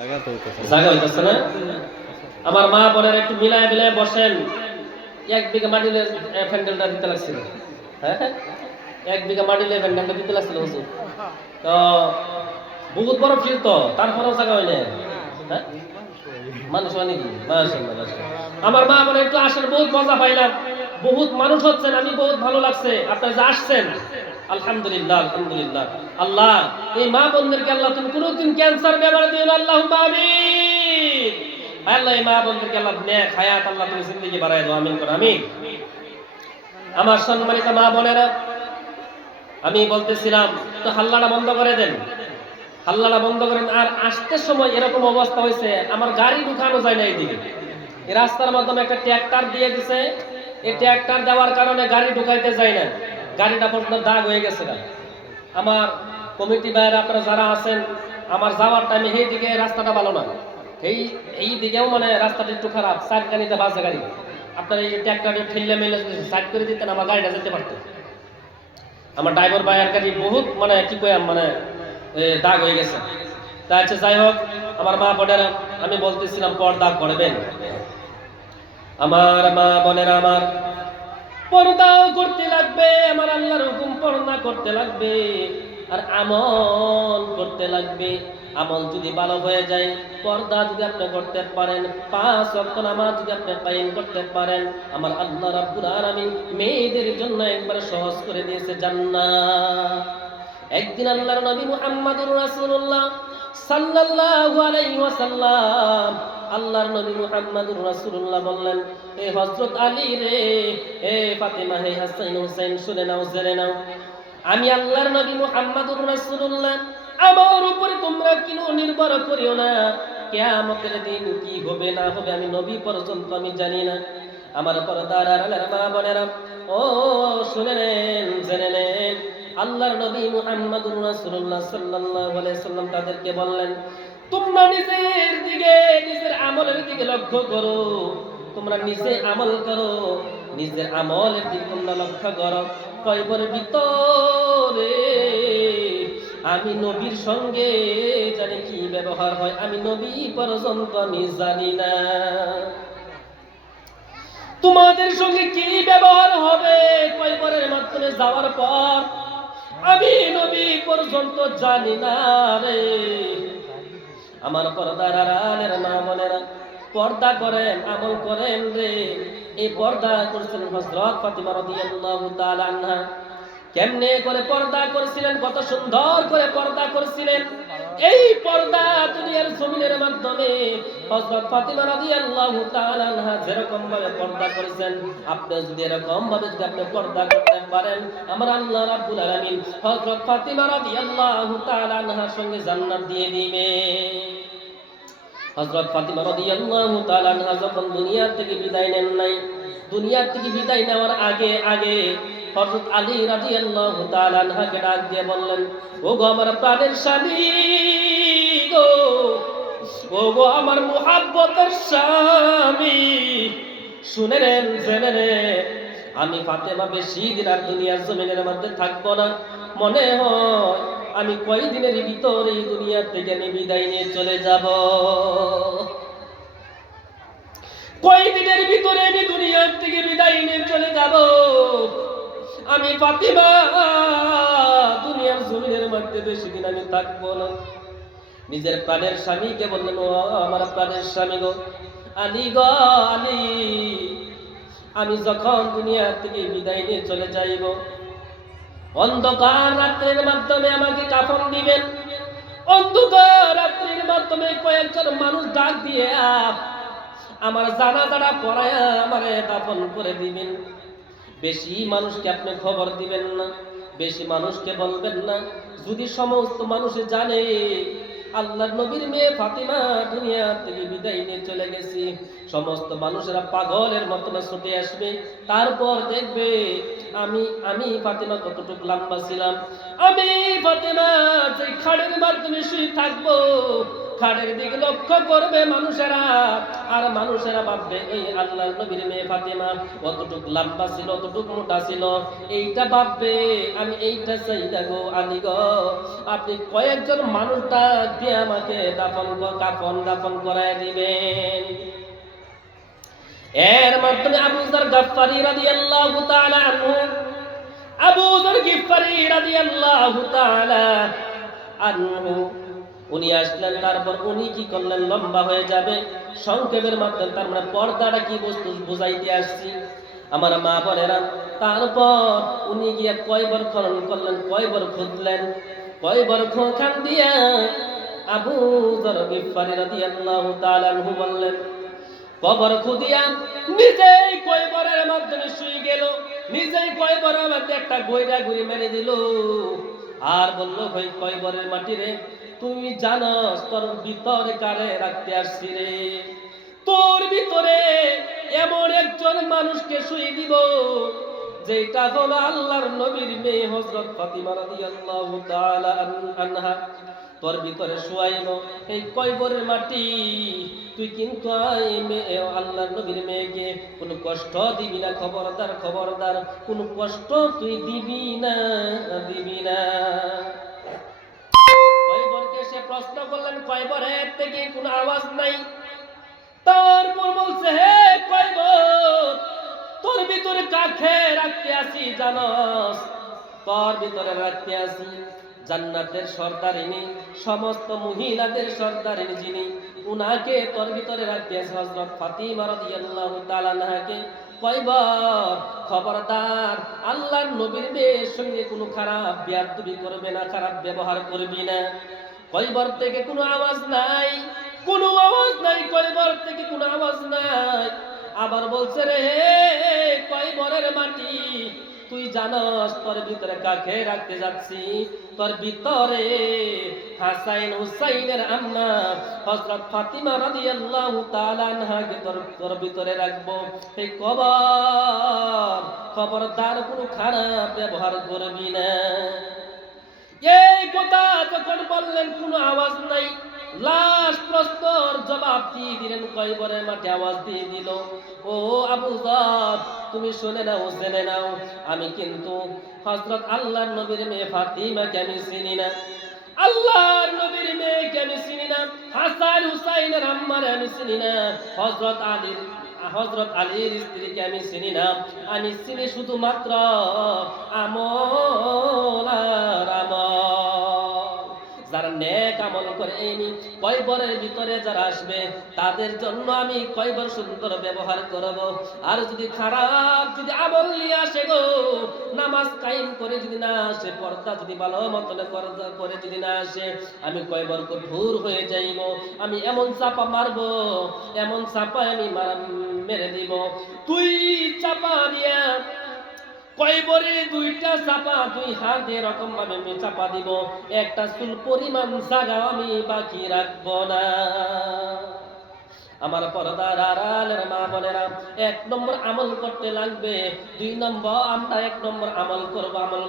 জায়গা হইতেছে না। আমার মা বোনের একটু মিলায় মিলায় বসেন। 1 বিঘা মাটিলে প্যান্ডেলটা দিতে লাগছিল। হ্যাঁ, 1 বিঘা মাটিলে প্যান্ডেলটা দিতে লাগছিল হুজুর। তো বহুত বড় ফিল্ড তো, তারপরেও জায়গা হয় না। হ্যাঁ, মানুষ হয় নাকি? আমার মা বোনের একটু আসেন, বহুত মজা পাইলাম। বহুত মানুষ হচ্ছেন, আমি বহুত ভালো লাগছে আপনারা যে আসছেন। আলহামদুলিল্লাহ, আলহামদুলিল্লাহ। আল্লাহ এই মা বোনদেরকে আল্লাহ তুমি কোনোদিন ক্যান্সার বেমার দিও না, আল্লাহুম্মা আমিন। আল্লাহ এই মা বোনদেরকে আল্লাহ নেক হায়াত আল্লাহ তুমি জিন্দেগি বাড়ায় দাও, আমিন করো আমিন। আমার সম্মানিত মা বোনেরা, আমি বলতেছিলাম তো হাল্লাটা বন্ধ করে দেন, হাল্লাটা বন্ধ করেন। আর আসতে সময় এরকম অবস্থা হয়েছে, আমার গাড়ি ঢুকানো যায় না এইদিকে। এই রাস্তার মাধ্যমে একটা ট্র্যাক্টর দিয়ে দিছে, এই ট্র্যাক্টর দেওয়ার কারণে গাড়ি ঢুকাইতে যায় না, গাড়িটা পর্যন্ত দাগ হয়ে গেছে। আমার কমিটি ভাইয়েরা আপনারা যারা আছেন, আমার যাওয়ার টাইমে এই দিকে রাস্তাটা ভালো না, এই দিকেও মানে রাস্তাটা একটু খারাপ, সাইড গাড়িতে বাসে গাড়ি। আপনারা এই ট্র্যাক্টরে ঠেললে মেলে সাইড করে দিতেন, আমার গাড়িটা যেতে পারতো। আমার ড্রাইভার ভাইয়ের গাড়ি বহুত মানে কি কইয়াম মানে দাগ হয়ে গেছে। তা আচ্ছা যাই হোক, আমার মা বোনেরা, আমি বলতেছিলাম পর্দা করবেন। আমার মা বোনেরা, আমার পর্দাও করতে লাগবে, আমার আল্লাহর হুকুম পর্দা করতে লাগবে, আর আমল করতে লাগবে। আমল যদি ভালো হয়ে যায়, পর্দা যদি আপনি করতে পারেন, 5 ওয়াক্ত নামাজ যদি আপনি কায়েম করতে পারেন, আমার আল্লাহ রাব্বুল আলামিন মেয়েদের জন্য একবারে সহজ করে দিয়েছে জান্নাত। একদিন আল্লাহর নবী মুহাম্মদুর রাসূলুল্লাহ সাল্লাল্লাহু আলাইহি ওয়াসাল্লাম, আল্লাহর নবী মুহাম্মদুর রাসূলুল্লাহ বললেন, হে হযরত আলী রে, হে ফাতেমা, হে হাসান হুসাইন, শুনে নাও, জেনে নাও, আমি আল্লাহর নবী মুহাম্মদুর রাসূলুল্লাহ, আমার উপরে তোমরা কিনো নির্ভর করিও না। কিয়ামতের দিন কি হবে না হবে আমি নবী পর্যন্ত আমি জানি না। আমার পর্দার আড়ালের মা বোনেরা, ও শুনে নেন, জেনে নেন, আল্লাহর নবী মুহাম্মদুর রাসূলুল্লাহ সাল্লাল্লাহু আলাইহি সাল্লাম তাদেরকে বললেন, তোমরা নিজের দিকে, নিজের আমলের দিকে লক্ষ্য করো। তোমরা নিজে আমল করো, নিজের আমলের দিকে তোমরা লক্ষ্য করো। কয়বর ভিতরে আমি নবীর সঙ্গে জানি কি ব্যবহার হয়, আমি নবী পর্যন্ত আমি জানি না। তোমাদের সঙ্গে কি ব্যবহার হবে কয়বরের মাধ্যমে যাওয়ার পর, আমি নবী পর্যন্ত জানি না রে। আমার পর্দার আড়ালের মা বোনেরা, পর্দা করেন, আমল করেন রে। এই পর্দা করছেন হযরত ফাতিমা রাদিয়াল্লাহু তাআলা আনহা। কেমনে করে পর্দা করেছিলেন, কত সুন্দর করে পর্দা করেছিলেন। এই পর্দা দুনিয়ার জমিনের মাধ্যমে হযরত ফাতিমা রাদিয়াল্লাহু তাআলা আনহা যেরকম ভাবে পর্দা করেছেন, আপনি যদি এরকম ভাবে যদি আপনি পর্দা করতে পারেন, আমার আল্লাহ রাব্বুল আলামিন হযরত ফাতিমা রাদিয়াল্লাহু তাআলা আনহার সঙ্গে জান্নাত দিয়ে দিবে। হযরত ফাতিমা রাদিয়াল্লাহু তাআলা আনহা যখন দুনিয়া থেকে বিদায় নেন নাই, দুনিয়া থেকে বিদায় নেওয়ার আগে আগে হযরত আলী রাদিয়াল্লাহু তাআলা আনহাকে ডাক দিয়ে বললেন, ও গো আমার প্রাণের স্বামী গো, ও গো আমার মুহাব্বতের স্বামী, শুনে নেন, জেনে নেন, আমি ফাতেমা বেশি দিন আর দুনিয়ার জমিনের মধ্যে থাকবো না। মনে হয় আমি কয়দিনের ভিতরে এই দুনিয়া থেকে আমি বিদায় নিয়ে চলে যাব। কয়দিনের ভিতরে আমি দুনিয়া থেকে বিদায় নিয়ে চলে যাব। আমি ফাতিমা দুনিয়ার জমিনের মধ্যে বেশি দিন আমি থাকবো না। নিজের প্রাণের স্বামীকে বললেন, ও আমার প্রাণের স্বামী গো, আলী গো, আলী, আমি যখন দুনিয়া থেকে বিদায় নিয়ে চলে যাইব, অন্ধকার রাত্রির মাধ্যমে আমাকে কাফন দিবেন। অন্ধকার রাত্রির মাধ্যমে কয়েকজন মানুষ ডাক দিয়ে আমার জানাজাটা পড়ায়া আমারে দাফন করে দিবেন। বেশি মানুষকে আপনি খবর দিবেন না, বেশি মানুষকে বলবেন না। যদি সমস্ত মানুষ জানে আল্লাহর নবীর মেয়ে ফাতিমা দুনিয়া থেকে বিদায় নিয়ে চলে গেছি, সমস্ত মানুষেরা পাগলের মতন ছুটে আসবে। তারপর দেখবে আমি ফাতিমা কতটুকু লম্বা ছিলাম। আমি ফাতিমা যে খাড়ের মাধ্যমে শুয়ে থাকবো, খাটের দিকে লক্ষ্য করবে মানুষেরা, আর মানুষেরা ভাববে এই আল্লাহর নবীর মেয়ে ফাতেমা কতটুক লম্বা ছিল, কতটুক মোটা ছিল, এইটা ভাববে। আমি এইটা চাই না গো আলী গো, আপনি কয়েকজন মানুষটা দিয়ে আমাকে দাফন করায় দিবেন। এর মাধ্যমে আবু যর গফফারি রাদিয়াল্লাহু তাআলা আনহু, আবু যর গফফারি রাদিয়াল্লাহু তাআলা আনহু উনি আসলেন। তারপর উনি কি করলেন, লম্বা হয়ে যাবে সংক্ষেপের মাধ্যমে, তার মানে পর্দাটা কি বস্তু বুঝাইতে আসছি আমার মা বোনেরা। তারপর উনি গিয়ে কয়বার খনন করলেন, কয়বার খুঁজলেন, কয়বার খান দিয়া আবু যর গফফারি রাদিয়াল্লাহু তাআলা আনহু বললেন, কবর খুদিয়া নিজেই কয়বরের মাধ্যমে শুয়ে গেল, নিজেই কয়বরের মধ্যে একটা গইরা গুড়ি মেরে দিল, আর বলল ভাই কয়বরের মাটি রে, তুই জানস তোর ভিতরে কারে রাখতে আসছি রে, তোর ভিতরে এমন একজন মানুষকে শুয়ে দিব যেটা হলো আল্লাহর নবীর মেয়ে হযরত ফাতিমা রাদিয়াল্লাহু তাআলা আনহা, তোর ভিতরে শুয়াইব এই কয়বরের মাটি। তুই কিন্তু আল্লাহর নবীর মেয়েকে কোনো কষ্ট দিবি না, খবরদার খবরদার, কোনো কষ্ট তুই দিবি না, দিবি না। কয়বরকে সে প্রশ্ন করলেন, কয়বরের থেকে কোনো আওয়াজ নাই। তারপর বলছে, হে কয়বর, তোর ভিতরে কাকে রাখতে আসি জানস? তোর ভিতরে রাখতে আসি জান্নাতের সর্দারিনী, সমস্ত মহিলাদের সর্দারিনী যিনি, উনাকে তোর ভিতরে রাখতে আসি হযরত ফাতিমা রাদিয়াল্লাহু তাআলা আনহাকে। কয়বার খবরদার আল্লাহর নবীর মেয়ের সঙ্গে কোনো খারাপ বেয়াদবি করবে না, খারাপ ব্যবহার করবি না। কয়বার থেকে কোনো আওয়াজ নাই, কোনো আওয়াজ নাই, কয়বার থেকে কোনো আওয়াজ নাই। আবার বলছে রে হে কয়বরের মাটি, তুই জানস তোর ভিতরে কাকে রাখতে যাচ্ছি? তোর ভিতরে হাসাইন হুসাইনের আম্মা হযরত ফাতিমা রাদিয়াল্লাহু তাআলা আনহাকে তোর ভিতরে রাখবো। এই খবরদার কোনো খারাপ ব্যবহার করবি না। এই কথা যখন বললেন কোনো আওয়াজ নাই, লাস্ট প্রশ্নের জবাব দিয়ে দিলেন, কয়বরের মাঠে আওয়াজ দিয়ে দিল, ও আবু যর, তুমি শুনে নাও, জেনে নাও, আমি কিন্তু হযরত আল্লাহর নবীর মেয়ে ফাতিমাকে আমি চিনি না, আল্লাহর নবীর মেয়েকে আমি চিনি না, হাসান হুসাইনের আম্মারে আমি চিনি না, হযরত আলীর স্ত্রীকে আমি চিনি না, আমি চিনি শুধুমাত্র আমল আর আমল। যারা নেক আমল করে এনি কয়বরের ভিতরে যারা আসবে তাদের জন্য আমি কয়বার সুন্দর ব্যবহার করব। আর যদি খারাপ যদি আমল নিয়ে আসে গো, নামাজ কায়েম করে যদি না আসে, পর্দা যদি ভালো মতন করে যদি না আসে, আমি কয়বার কঠোর হয়ে যাইব। আমি এমন চাপা মারবো, এমন চাপা আমি মেরে দিব, তুই চাপা দিয়া কয়বরে দুইটা চাপা দুই হাত এরকম ভাবে আমি চাপা দিব, একটা চুল পরিমাণ জায়গা আমি বাকি রাখবো না। আমার পর্দার আড়ালের মা বোনেরা, ১ নম্বর আমল করতে লাগবে, ২ নম্বর আমরা ১ নম্বর আমল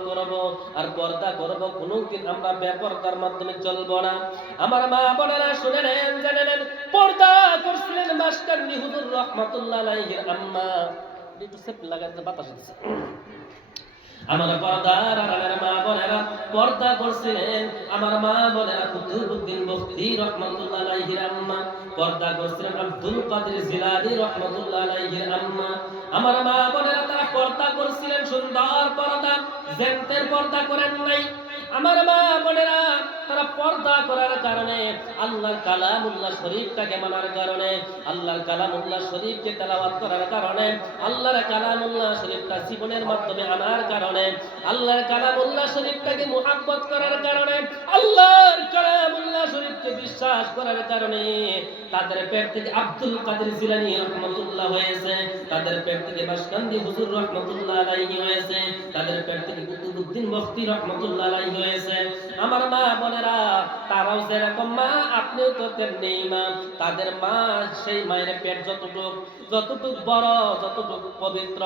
করব আর পর্দা করব, কোনোদিন আমরা বেপরদার মাধ্যমে চলবো না। আমার মা বোনেরা শুনে নেন, জেনে নেন, পর্দা করছিলেন মাসকান্দি হুজুর রাহমাতুল্লাহ আলাইহির আম্মা। একটু সেপ লাগাতে বাতাস দিচ্ছে। আমার পর্দার আড়ালের মা বোনেরা পর্দা করছিলেন, আমার মা বোনেরা কুতুবউদ্দিন বখতি রাহমাতুল্লাহ আলাইহির আম্মা, পর্দা করছিলেন আব্দুল কাদের জিলানী রাহমাতুল্লাহ আলাইহির আম্মা। আমার মা বোনেরা তারা পর্দা করছিলেন, সুন্দর পর্দা, জেন্টের পর্দা করেন নাই। আমার মা বোনেরা তারা পর্দা করার কারণে, আল্লাহর কালামুল্লাহ শরীফটাকে মানার কারণে, আল্লাহর কালামুল্লাহ শরীফকে তেলাওয়াত করার কারণে, আল্লাহর কালামুল্লাহ শরীফটা জীবনের মাধ্যমে আনার কারণে, আল্লাহর কালামুল্লাহ শরীফটাকে মুহাব্বত করার কারণে, আল্লাহর কালামুল্লাহ শরীফকে বিশ্বাস করার কারণে তাদের পেট থেকে আব্দুল কাদের জিলানী রাহমাতুল্লাহ হয়েছে, তাদের পেট থেকে মাসকান্দি হুজুর রাহমাতুল্লাহ আলাইহি হয়েছে, তাদের পেট থেকে কুতুবউদ্দিন বখতি রাহমাতুল্লাহ আলাইহি হয়েছে। আমার মা বোনেরা তারাও যেরকম মা, আপনিও তো তেমনি মা। তাদের মা, সেই মায়ের পেট যতটুক বড়, যতটুক পবিত্র,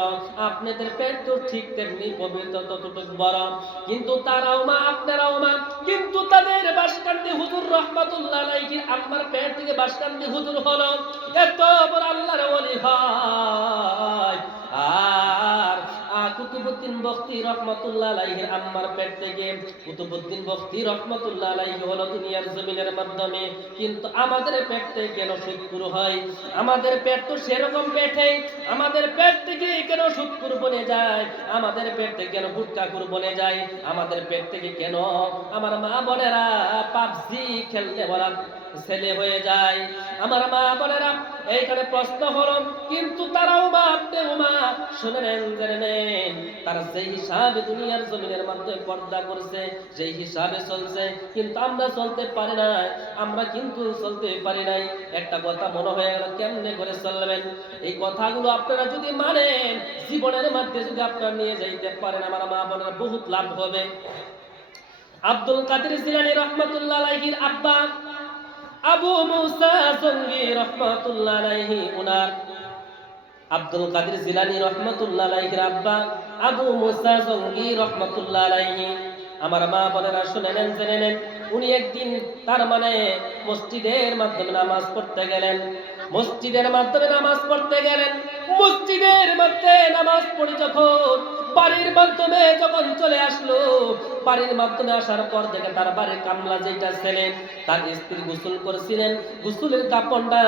আপনাদের পেট তো ঠিক তেমনি পবিত্র, ততটুক বড়। কিন্তু তারাও মা, আপনারাও মা, কিন্তু তাদের বাসকান্দি হুজুর রহমত রহমাতুল্লাহ আলাইহির আম্মার পেট থেকে বাসকান্দি হুজুর হলো, এত বড় আল্লাহর ওলি হয়। আর কুতুবউদ্দিন বখতি রহমাতুল্লাহ আলাইহির আম্মার পেট থেকে কুতুবউদ্দিন বখতি রহমাতুল্লাহ আলাইহি হলো দুনিয়ার জমিনের মাধ্যমে। কিন্তু আমাদের পেট থেকে কেন সুদকুর হয়? আমাদের পেট তো সেরকম পেটে, আমাদের পেট থেকে কেন সুদকুর বনে যায়? আমাদের পেট থেকে কেন গুটকাকুর বনে যায়? আমাদের পেট থেকে কেন আমার মা বোনেরা পাবজি খেলতে বলা ছেলে হয়ে যায়? আমার মা বোনেরা এইখানে প্রশ্ন হলো, কিন্তু তারাও মা, আপনিও মা, শুনে নেন, জেনে নেন, তারা যেই হিসাবে দুনিয়ার জমিনের মধ্যে পর্দা করছে, যেই হিসাবে চলছে, কিন্তু আমরা চলতে পারি না। আমরা কিন্তু চলতে পারি নাই। একটা কথা মনে হয়ে গেল, কেমনে করে চলবেন? এই কথাগুলো আপনারা যদি মানেন, জীবনের মধ্যে যদি আপনারা নিয়ে যাইতে পারেন, আমার মা বোনেরা বহুত লাভ হবে। আব্দুল কাদের জিলানী রহমাতুল্লাহ আলাইহির আব্বা আবু মুসা জঙ্গি রহমাতুল্লাহ আলাইহি, উনার আব্দুল কাদের জিলানী রহমাতুল্লাহ আলাইহির আব্বা আবু মুসা জঙ্গি রহমাতুল্লাহ আলাইহি। আমার মা বোনেরা শুনে নেন, জেনে নেন, উনি একদিন তার মানে মসজিদের মাধ্যমে নামাজ পড়তে গেলেন। মসজিদের মাধ্যমে নামাজ পড়তে গেলেন। মসজিদের মধ্যে নামাজ পড়ে যখন বাড়ির মাধ্যমে যখন চলে আসলো, বাড়ির মাধ্যমে আসার পর দেখে তার বাড়ির কামলা যেটা ছেলে, তার স্ত্রী গোসল করছিলেন। গোসলের কাপড়টা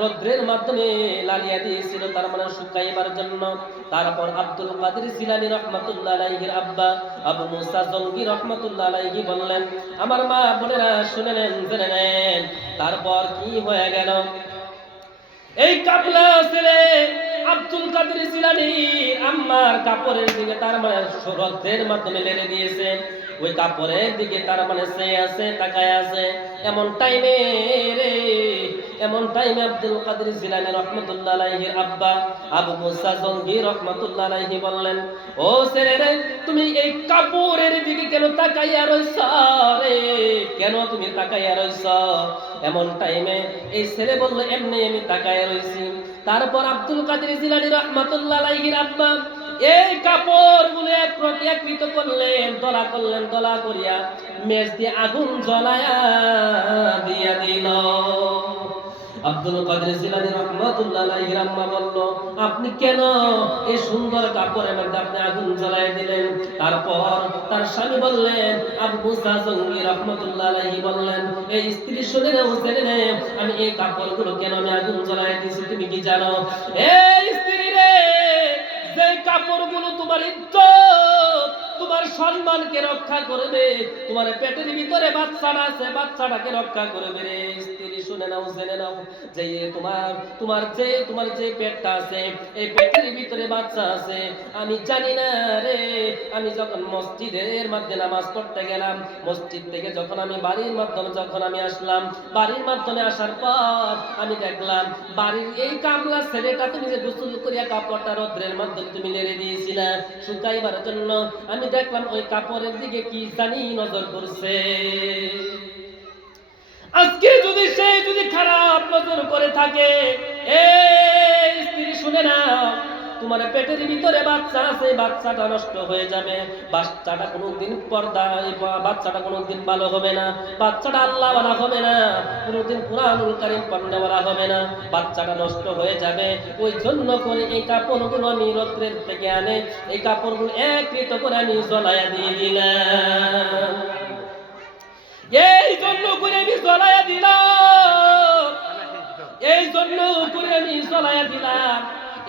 রৌদ্রের মাধ্যমে লালিয়া দিয়েছিল, তার মানে শুকাইবার জন্য। তারপর আব্দুল কাদের জিলানী রহমাতুল্লাহ আলাইহির আব্বা আবু মুসা জঙ্গি রহমাতুল্লাহ আলাইহি বললেন, আমার মা বোনেরা শুনে নেন, জেনে নেন, তারপর কি হয়ে গেল। এই কাপলা ছেলে আব্দুল কাদের জিলানী আম্মার কাপড়ের দিকে তার মানে রৌদ্রের মাধ্যমে লেড়ে দিয়েছে। ওই কাপড়ের দিকে তার মানে সে আছে, তাকায় আছে। এমন টাইমে আব্দুল কাদের জিলানী রহমাতুল্লাহ আলাইহির আব্বা আবু মুসা জঙ্গি রহমাতুল্লাহ আলাইহি বললেন, ও ছেলে রে, তুমি এই কাপড়ের দিকে কেন তাকাইয়া রইছ রে? কেন তুমি তাকাইয়া রইছ? এমন টাইমে এই ছেলে বলল, এমনি আমি তাকাইয়া রইছি। তারপর আব্দুল কাদের জিলানী রহমাতুল্লাহ আলাইহির আব্বা এই কাপড়গুলো একত্রিত করলেন, দলা করলেন, দলা করিয়া মেজ দিয়ে আগুন জ্বলায়া দিয়া দিল। আব্দুল কাদের জিলানী রাহমাতুল্লাহ আলাইহি আম্মা বলল, আপনি কেন এই সুন্দর কাপড়ের মধ্যে আপনি আগুন জ্বালায় দিলেন? তারপর তার স্বামী বললেন, আবু মুসা জঙ্গি রাহমাতুল্লাহ আলাইহি বললেন, এই স্ত্রী শুনে নাও, জেনে নাও, আমি এই কাপড়গুলো কেন আমি আগুন জ্বালায় দিয়েছি তুমি কি জানো? এই স্ত্রী রে, যে কাপড়গুলো তোমার ইজ্জত, তোমার সম্মানকে রক্ষা করবে, তোমার পেটের ভিতরে বাচ্চাটা আছে, বাচ্চাটাকে রক্ষা করবে রে স্ত্রী, শুনে নাও, জেনে নাও, যে তোমার যে পেটটা আছে, এই পেটের ভিতরে বাচ্চা আছে। আমি জানি না রে, আমি যখন মসজিদের মধ্যে নামাজ পড়তে গেলাম, মসজিদ থেকে যখন আমি বাড়ির মাধ্যমে যখন আমি আসলাম, বাড়ির মাধ্যমে আসার পর আমি দেখলাম বাড়ির এই কামলা ছেলেটা তুমি যে গোসল করিয়া কাপড়টা রৌদ্রের মাধ্যমে তুমি লেড়ে দিয়েছিলা শুকাইবার জন্য, আমি দেখলাম ওই কাপড়ের দিকে কি জানি নজর করছে। আজকে যদি সে খারাপ নজর করে থাকে, এই স্ত্রী শুনে না, তোমার পেটের ভিতরে বাচ্চা আছে, বাচ্চাটা নষ্ট হয়ে যাবে, বাচ্চাটা কোনোদিন বাচ্চাটা কোনোদিন ভালো হবে না, বাচ্চাটা আল্লাহ ওয়ালা হবে না, কোনোদিন কুরআনুল কারীম পড়নেওয়ালা হবে না, বাচ্চাটা নষ্ট হয়ে যাবে। ওই জন্য করে এই কাপড়গুলো আমি রৌদ্রের থেকে আনে, এই কাপড়গুলো একত্রিত করে আমি জ্বলাইয়া দিয়ে দিলাম। এই জন্য করে আমি জ্বলাইয়া দিলাম, এই জন্য করে আমি জ্বলাইয়া দিলাম,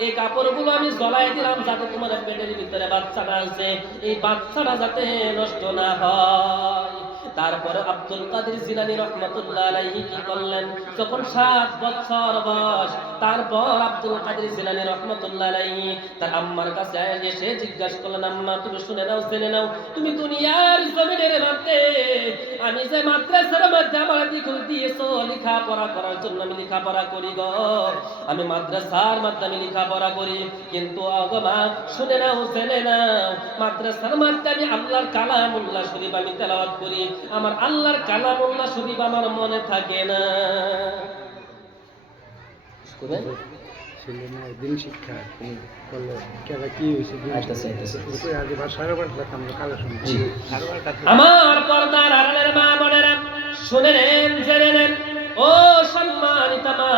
এই কাপড়গুলো আমি জ্বলাই দিলাম যাতে তোমার পেটের ভিতরে বাচ্চাটা আছে, এই বাচ্চাটা যাতে নষ্ট না হয়। তারপরে আব্দুল কাদের জিলানী রাহমাতুল্লাহ আলাইহি কি করলেন, যখন 7 বছর বয়স, তারপর আব্দুল কাদের জিলানী রাহমাতুল্লাহ আলাইহি তার আম্মার কাছে এসে জিজ্ঞাসা করলেন, আম্মা তুমি শুনে নাও, জেনে নাও, তুমি দুনিয়ার জমিনের মধ্যে আমি যে মাদ্রাসার মধ্যে আমার দিয়েছো লেখাপড়া করার জন্য, আমি লেখাপড়া করি গো, আমি মাদ্রাসার মাধ্যমে লেখাপড়া করি, কিন্তু মা শুনে নাও, জেনে নাও, মাদ্রাসার মধ্যে আমি আল্লাহর কালামুল্লাহ শরীফ আমি তেলাওয়াত করি, আমার আল্লাহর কালামুল্লাহ শরীফ আমার মনে থাকে না। দিন শিক্ষা করলে কি হয়েছে? আমার পর্দার আড়ালের মা বোনেরা শুনে নেন, জেনে নেন, ও সম্মানিত মা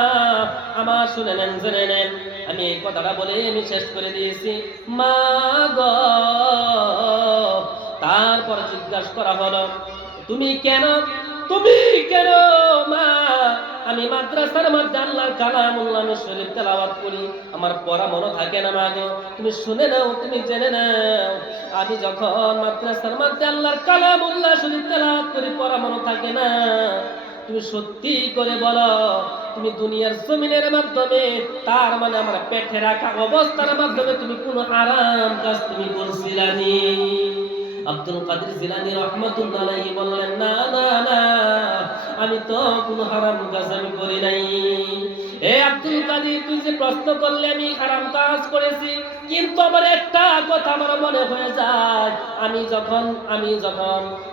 আমার, শুনে নেন, জেনে নেন। আমি এই কথাটা বলে আমি শেষ করে দিয়েছি। মা গো, তারপর জিজ্ঞাসা করা হলো, তুমি কেন মা? আমি মাদ্রাসার মধ্যে আল্লাহর কালামুল্লাহ শরীফ তেলাওয়াত করি, আমার পড়া মনে থাকে না মা গো। তুমি শুনে নাও, তুমি জেনে নাও, আমি যখন মাদ্রাসার মধ্যে আল্লাহর কালামুল্লাহ শরীফ তেলাওয়াত করি, পড়া মনে থাকে না। তুমি সত্যি করে বলো, তুমি দুনিয়ার জমিনের মাধ্যমে, তার মানে আমার পেটে রাখা অবস্থার মাধ্যমে তুমি কোনো আরাম কাজ তুমি করছিলানি? আব্দুল কাদের জিলানী রাহমাতুল্লাহ আলাইহি বললেন, না না না, আমি তো কোনো হারাম কাজ আমি করি নাই। এ আব্দুল কাদের, তুই যে প্রশ্ন করলে আমি হারাম কাজ করেছি, কিন্তু আমার একটা কথা আমার মনে হয়ে যায়, আমি যখন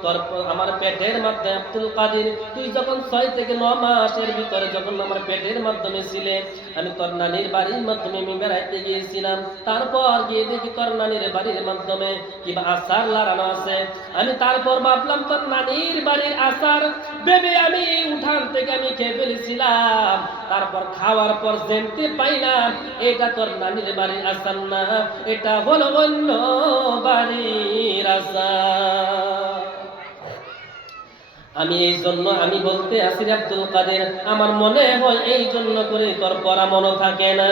তোর আমার পেটের মধ্যে আব্দুল কাদের, তুই যখন 6 থেকে 9 মাসের ভিতরে যখন আমার পেটের মাধ্যমে ছিলে, আমি তোর নানির বাড়ির মাধ্যমে আমি বেড়াইতে গিয়েছিলাম। তারপর গিয়ে দেখি তোর নানির বাড়ির মাধ্যমে কিবা আচার লাগানো আছে। আমি তারপর ভাবলাম তোর নানির বাড়ির আচার ভেবে আমি উঠান থেকে আমি খেয়ে ফেলেছিলাম। তারপর খাওয়ার পর জানতে পাইলাম এটা তোর নানির বাড়ির আচার না, এটা হলো অন্য বাড়ির আচার। আমি এই জন্য আমি বলতে আসি আব্দুল কাদের, আমার মনে হয় এই জন্য করে তোর পড়া মনে থাকে না।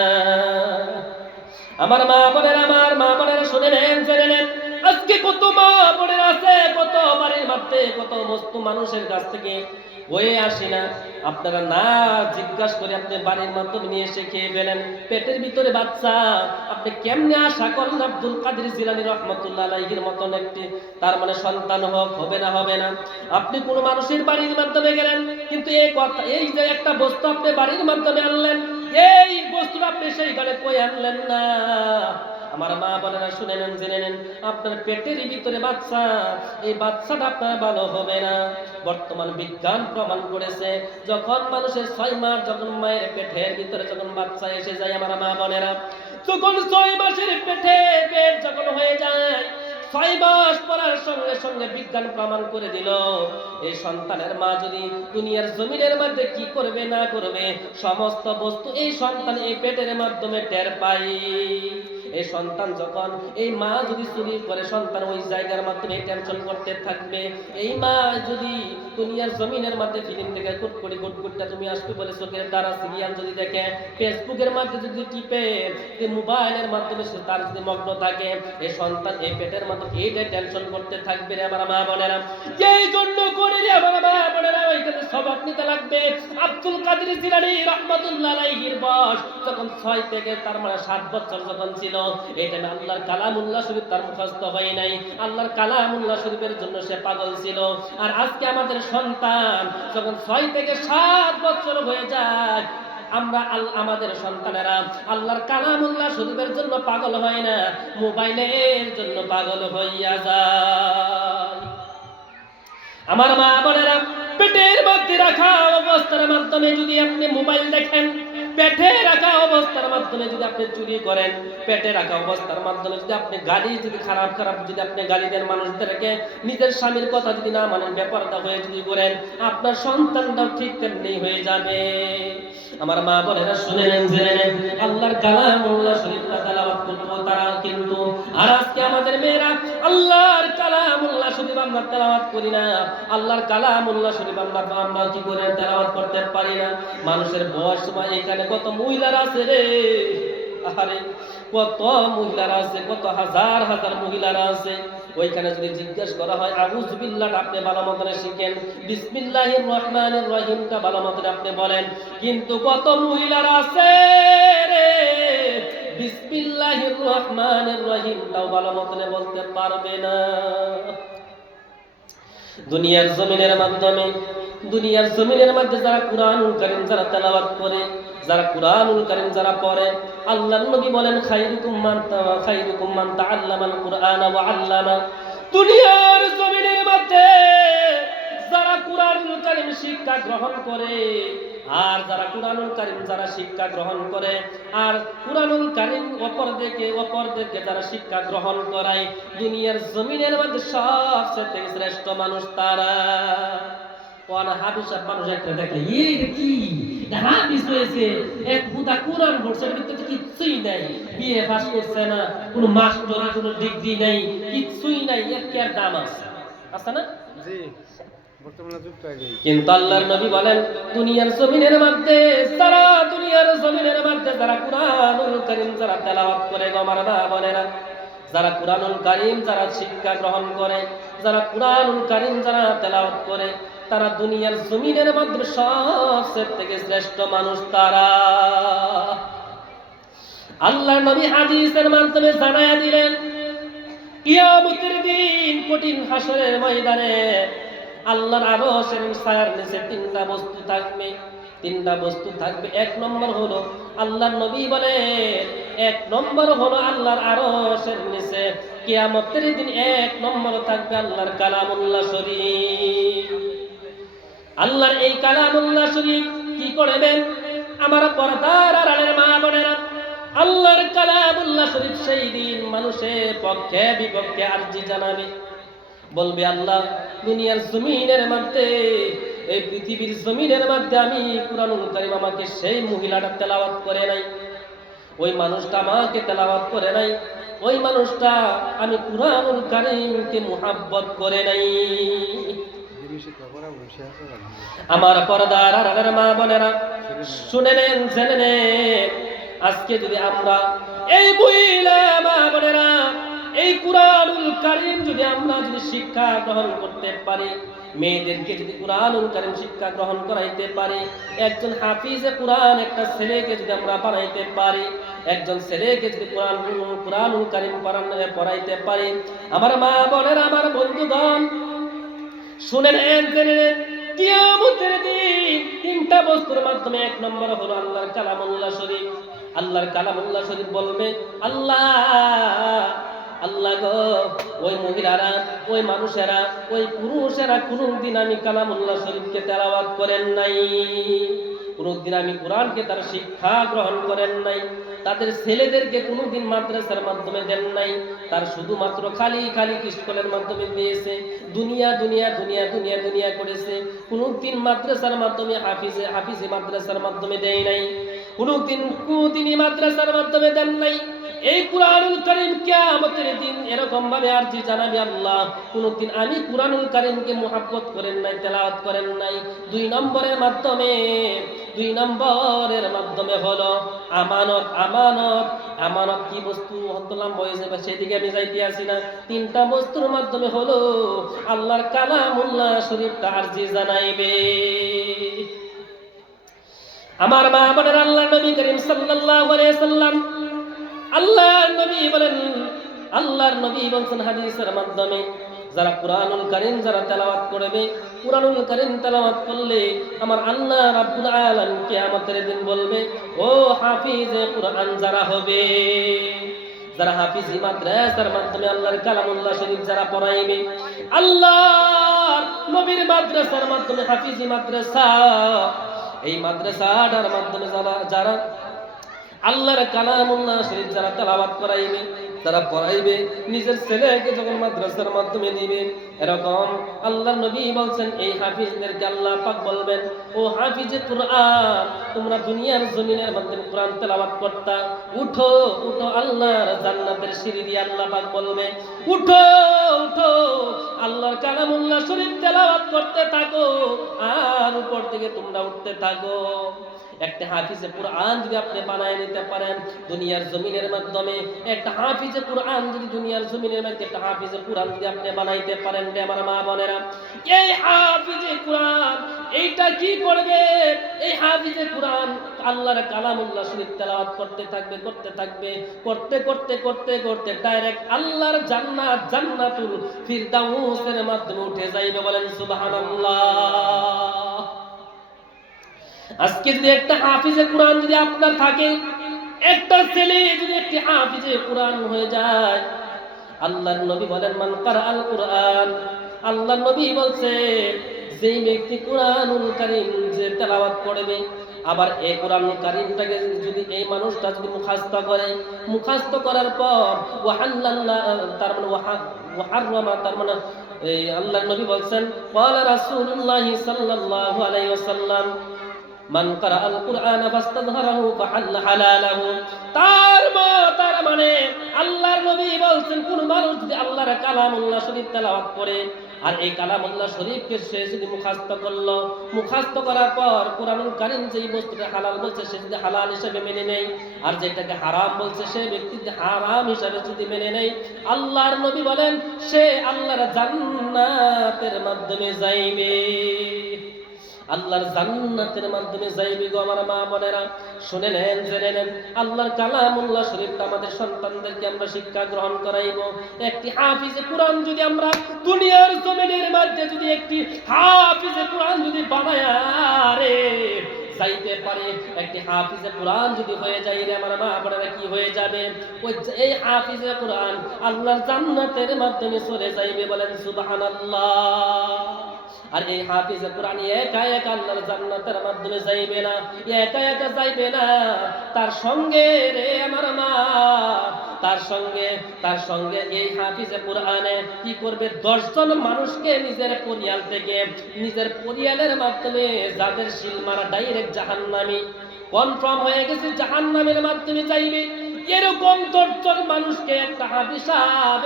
আমার মা বোনেরা শুনে নেন, জেনে নেন, আজকে কত মা বোনেরা আছে, কত বাড়ির মধ্যে কত বস্তু মানুষের কাছ থেকে হয়ে আসি না, আপনারা না জিজ্ঞাসা করে আপনি বাড়ির মাধ্যমে নিয়ে এসে খেয়ে ফেলেন। পেটের ভিতরে বাচ্চা, আপনি কেমনে আশা করেন আব্দুল কাদের জিলানী রাহমাতুল্লাহ আলাইহির মতন একটি তার মানে সন্তান হবে না? আপনি কোনো মানুষের বাড়ির মাধ্যমে গেলেন, কিন্তু এই যে একটা বস্তু আপনি বাড়ির মাধ্যমে আনলেন, এই বস্তুটা আপনি সেইখানে কই আনলেন না। আমার মা বোনেরা শুনে নেন, জেনে নেন, আপনার পেটের ভিতরে বাচ্চা, এই বাচ্চাটা আপনার ভালো হবে না। বর্তমান বিজ্ঞান প্রমাণ করেছে, যখন মানুষের 6 মাস যখন মায়ের পেটের ভিতরে যখন বাচ্চা এসে যায়, আমার মা বোনেরা, যখন 6 মাসের পেট যখন হয়ে যায়, 6 মাস পড়ার সঙ্গে সঙ্গে বিজ্ঞান প্রমাণ করে দিল, এই সন্তানের মা যদি দুনিয়ার জমিনের মধ্যে কি করবে না করবে, সমস্ত বস্তু এই সন্তান এই পেটের মাধ্যমে টের পায়। এই সন্তান যখন এই মা যদি চুরি করে, সন্তান ওই জায়গার মাধ্যমে টেনশন করতে থাকবে। এই মা যদি দুনিয়ার জমিনের মধ্যে ফিল্ম থেকে কুটকুটটা তুমি আসবে বলে চোখের দ্বারা সিরিয়াল যদি দেখে, ফেসবুকের মধ্যে যদি টিপে, মোবাইলের মাধ্যমে সে তার যদি মগ্ন থাকে, এই সন্তান এই পেটের মাধ্যমে এইটা টেনশন করতে থাকবে রে আমার মা বোনেরা। এই জন্য করে রে আমার মা বোনেরা, ওইখানে সবক নিতে লাগবে। আব্দুল কাদের জিলানী রাহমাতুল্লাহ আলাইহির বয়স যখন 6 থেকে তার মানে 7 বছর যখন ছিল, এই টাইমে আল্লাহর কালামুল্লাহ শরীফ তার মুখস্থ হয় নাই, আল্লাহর কালামুল্লাহ শরীফের জন্য সে পাগল ছিল। আর আজকে আমাদের সন্তান যখন 6 থেকে 7 বছর হয়ে যায়, আমরা আমাদের সন্তানেরা আল্লাহর কালামুল্লাহ শরীফের জন্য পাগল হয় না, মোবাইলের জন্য পাগল হইয়া যায়। আমার মা বোনেরা, পেটের মধ্যে রাখা অবস্থার মাধ্যমে যদি আপনি মোবাইল দেখেন, পেটে রাখা অবস্থার মাধ্যমে যদি আপনি চুরি করেন, পেটে রাখা অবস্থার মাধ্যমে যদি আপনি গালি যদি খারাপ যদি আপনি গালি দেন মানুষদেরকে, নিজের স্বামীর কথা যদি না মানেন, বেপরদা হয়ে যদি করেন, আপনার সন্তানটাও ঠিক তেমনি হয়ে যাবে। আমার মা বোনেরা শুনে নেন, জেনে নেন, আল্লাহর কালামুল্লাহ শরীফটা তেলাওয়াত করব তারা কিন্তু, আর আজকে আমাদের মেয়েরা আল্লাহর কালামুল্লাহ শরীফ আমরা তেলাওয়াত করি না, আল্লাহর কালামুল্লাহ শরীফ আমরা কি করে তেলাওয়াত করতে পারি না। মানুষের বয়স সময় এখানে কত মহিলারা আছে রে, আরে কত মহিলারা আছে, কত হাজার হাজার মহিলারা আছে। ওইখানে যদি জিজ্ঞেস করা হয় আউযু বিল্লাহ আপনি ভালো মতন শিখেন, বিসমিল্লাহির রহমানির রহিমটা ভালো মতন আপনি বলেন, কিন্তু কত মহিলারা আছে রে বিসমিল্লাহির রহমানির রহিমটাও ভালো মতন বলতে পারবে না। দুনিয়ার জমিনের মধ্যে যারা কুরআনুল কারীম যারা তেলাওয়াত করে, যারা কুরআনুল কারীম যারা পড়ে, আল্লাহর নবী বলেন খায়রুকুম মান তাআল্লামাল কুরআনা ওয়া আল্লামা। দুনিয়ার জমিনের মধ্যে যারা কুরআনুল কারীম শিক্ষা গ্রহণ করে, আর যারা কুরআনুল কারীম যারা শিক্ষা গ্রহণ করে, আর কুরআনুল কারীম অপরদেরকে যারা শিক্ষা গ্রহণ করায়, দুনিয়ার জমিনের মধ্যে সবচেয়ে শ্রেষ্ঠ মানুষ তারা। ওনা হাফিজ মানুষ একটা দেখলে এই কি হাফিজ হয়েছে এক হুদা কোরআন পড়ছে এর ভিতরে কিছুই নাই বিএ পাস করছে না কোনো মাস্টার কোনো ডিগ্রি নাই কিছুই নাই এর কি আর দাম আছে না জি বর্তমানে যুগ তো আগে কিন্তু আল্লাহর নবী বলেন দুনিয়ার জমিনের মধ্যে যারা কুরআনুল কারীম যারা তেলাওয়াত করে গো আমার মা বোনেরা যারা কুরআনুল কারীম যারা শিক্ষা গ্রহণ করে যারা কুরআনুল কারীম যারা তেলাওয়াত করে তারা দুনিয়ার জমিনের মধ্যে সবচেয়ে থেকে শ্রেষ্ঠ মানুষ তারা আল্লাহর নবী হাদিসের মাধ্যমে জানায়া দিলেন কিয়ামতের দিন কঠিন হাসরের ময়দানে আল্লাহর আরশের ছায়ার নিচে তিনটা বস্তু থাকবে এক নম্বর হলো আল্লাহর নবী বলে এক নম্বর হলো আল্লাহর আরশের নিচে কিয়ামতের দিন এক নম্বর থাকবে আল্লাহর কালামুল্লাহ শরীফ আল্লাহর এই কালামুল্লাহ শরীফ কি করবেন আমার পর্দার আড়ালের মা বোনেরা আল্লাহর কালামুল্লাহ শরীফ সেই দিন মানুষের পক্ষে বিপক্ষে আরজি জানাবে বলবে আল্লাহ দুনিয়ার জমিনের মধ্যে এই পৃথিবীর জমিনের মধ্যে আমি কুরআনুল কারীম আমাকে সেই মহিলাটা তেলাওয়াত করে নাই ওই মানুষটা আমাকে তেলাওয়াত করে নাই ওই মানুষটা আমি কুরআনুল কারীমকে মুহাব্বত করে নাই আমার পর্দার আড়ালের মা বোনেরা শুনে নেন জেনে নেন আজকে যদি আমরা এই মহিলা মা বোনেরা এই কুরআনুল কারীম যদি আমরা যদি শিক্ষা গ্রহণ করতে পারি মেয়েদেরকে যদি কুরআনুল কারীম শিক্ষা গ্রহণ করাইতে পারি একজন হাফিজে কুরআন একটা ছেলেকে যদি আমরা বানাইতে পারি একজন ছেলেকে যদি কুরআনুল কারীম পড়াইতে পারি আমার মা বোনেরা আমার বন্ধুগণ শুনে নেন জেনে নেন কিয়ামতের দিন তিনটা বস্তুর মাধ্যমে এক নম্বর হলো আল্লাহর কালামুল্লাহ শরীফ আল্লাহর কালামুল্লাহ শরীফ বলবে আল্লাহ গো ওই মহিলারা ওই মানুষেরা ওই পুরুষেরা কোনদিন আমি কালামুল্লাহ শরীফকে তেলাওয়াত করেন নাই কোনদিন আমি কোরআনকে তার শিক্ষা গ্রহণ করেন নাই তাদের ছেলেদেরকে কোনদিন মাদ্রাসার মাধ্যমে দেন নাই তার শুধুমাত্র খালি স্কুলের মাধ্যমে দিয়েছে দুনিয়া করেছে কোনদিন মাদ্রাসার মাধ্যমে হাফিজে মাদ্রাসার মাধ্যমে দেয় নাই কোনদিনই মাদ্রাসার মাধ্যমে দেন নাই এই কুরআনুল কারীম কিয়ামতের দিন এরকম ভাবে আরজি জানাবে আল্লাহ কোনদিন আমি কুরআনুল কারীমকে মুহাব্বত করেন নাই তেলাওয়াত করেন নাই দুই নম্বরের মাধ্যমে হলো আমানত কি বস্তু হতলাম হয়ে যাবে সেদিকে আমি যাইতে আসি না তিনটা বস্তুর মাধ্যমে হলো আল্লাহর কালামুল্লাহ শরীফটা আরজি জানাইবে আমার মা বোনের আল্লাহর নবী করিম সাল্লাল্লাহু আলাইহি সাল্লাম আল্লাহর নবী বলেন হাদিসের মাধ্যমে যারা কুরআনুল কারীম যারা তেলাওয়াত করবে কুরআনুল কারীম তেলাওয়াত করলে আমার আল্লাহ রাব্বুল আলামিন কিয়ামতের দিন বলবে ও হাফিজে কুরআন যারা হবে যারা হাফিজি মাদ্রাসার মাধ্যমে আল্লাহর কালামুল্লাহ শরীফ যারা পড়াইবে আল্লাহর নবীর মাদ্রাসার মাধ্যমে হাফিজি মাদ্রাসা এই মাদ্রাসাটার মাধ্যমে যারা আল্লাহর কালামুল্লাহ শরীফ যারা তেলাওয়াত করাইবে তারা পড়াইবে নিজের ছেলেকে যখন মাদ্রাসার মাধ্যমে দিবে এরকম আল্লাহর নবী বলছেন এই হাফিজদেরকে আল্লাহ পাক বলবেন ও হাফিজে কুরআন তোমরা দুনিয়ার জমিনের মধ্যে কুরআন তেলাওয়াত করতা উঠো আল্লাহর জান্নাতের সিঁড়ি দিয়ে আল্লাহ পাক বলবে উঠো আল্লাহর কালামুল্লাহ শরীফ তেলাওয়াত করতে থাকো আর উপর থেকে তোমরা উঠতে থাকো একটা হাফিজে কুরআন যদি আপনি বানায় নিতে পারেন দুনিয়ার জমিনের মাধ্যমে একটা হাফিজে কুরআন যদি দুনিয়ার জমিনের মধ্যে একটা হাফিজে কুরআন যদি আপনি বানাইতে পারেন রে আমার মা বোনেরা এই হাফিজে কুরআন এইটা কি করবে এই হাফিজে কুরআন আল্লাহর কালামুল্লাহ শরীফ তেলাওয়াত করতে করতে ডাইরেক্ট আল্লাহর জান্নাতুল ফিরদাউসের মাধ্যমে উঠে যাইবে বলেন সুবহানাল্লাহ আজকে যদি একটা হাফিজে কুরআন যদি আপনার থাকে একটা ছেলে যদি একটি হাফিজে কুরআন হয়ে যায় আল্লাহর নবী বলেন মান কারাআল কুরআন আল্লাহর নবী বলছেন যেই ব্যক্তি কুরআনুল কারীম যে তেলাওয়াত করবে আবার এই কুরআনুল কারীমটাকে যদি এই মানুষটা যদি মুখস্থ করার পর ওয়াহাল্লাল্লাহ তার মানে ওয়াহাররামা তার মানে এই আল্লাহর নবী বলছেন ক্বালা রাসূলুল্লাহ সাল্লাল্লাহু আলাইহি ওয়াসাল্লাম মান ক্বারাআল কুরআনা ফাস্তাযহারাহু ফাহাল্লা হালালাহু। তার মানে আল্লাহর নবী বলছেন কোন মানুষ যদি আল্লাহর কালামুল্লাহ শরীফ তেলাওয়াত করে আর এই কালামুল্লাহ শরীফকে সে যদি মুখস্থ করলো, মুখস্থ করার পর কোরআনুল কারীম যেই বস্তুটা হালাল বলছে সে যদি হালাল হিসেবে মেনে নেয় আর যেটাকে হারাম বলছে সে ব্যক্তি যদি হারাম হিসেবে যদি মেনে নেয়, আল্লাহর নবী বলেন সে আল্লাহর জান্নাতের মাধ্যমে যাইবে, আল্লাহর জান্নাতের মাধ্যমে যাইবে। গো আমার মা বোনেরা, শুনে নেন, জেনে নেন, আল্লাহর কালামুল্লাহ শরীফটা আমাদের সন্তানদেরকে আমরা শিক্ষা গ্রহণ করাইব। একটি হাফিজে কোরআন যদি আমরা দুনিয়ার জমিনের মধ্যে যদি একটি হাফিজে কোরআন যদি বানায়া রে যাইতে পারে, একটি হাফিজে কোরআন যদি হয়ে যায় রে আমার মা বোনেরা, কি হয়ে যাবে? ওই এই হাফিজে কোরআন আল্লাহর জান্নাতের মাধ্যমে চলে যাইবে। বলেন সুবহানাল্লাহ। আর এই হাফিজে কোরআন একা একা আল্লাহর জান্নাতের মাধ্যমে যাইবে না, একা একা যাইবে না, তার সঙ্গে রে আমার মা, তার সঙ্গে এই হাফিজে কোরআনে কি করবে? 10 জন মানুষকে নিজের পরিয়াল থেকে, নিজের পরিয়ালের মাধ্যমে যাদের শিল মারা ডাইরেক্ট জাহান্নামী কনফার্ম হয়ে গেছে জাহান্নামের মাধ্যমে যাইবে, এরকম 10 জন মানুষকে একটা হাফিজ সাহেব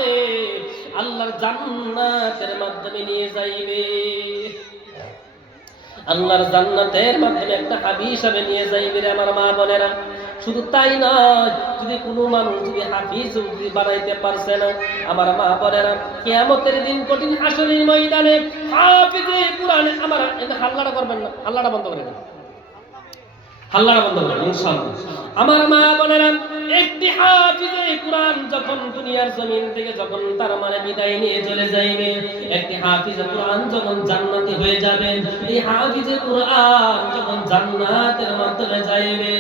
আল্লাহর জান্নাতের মাধ্যমে নিয়ে যাইবে, আল্লাহর জান্নাতের মাধ্যমে একটা হাফিজ হিসাবে নিয়ে যাইবে রে আমার মা বোনেরা। শুধু তাই নয়, যদি কোনো মানুষ যদি হাফিজ যদি বানাইতে পারছে না আমার মা বোনেরা, কিয়ামতের দিন কঠিন হাসরের ময়দানে হাফিজে কোরআন আমার হাল্লাটা করবেন না, হাল্লাটা বন্ধ করে দেন, হাল্লাটা বন্ধ করে দেন ইনশাআল্লাহ। আমার মা বোনেরা, একটি হাফিজে কোরআন যখন দুনিয়ার জমিন থেকে যখন তার মানে বিদায় নিয়ে চলে যাইবে, একটি হাফিজে কোরআন যখন জান্নাতি হয়ে যাবে, এই হাফিজে কোরআন যখন জান্নাতের মাধ্যমে যাইবে,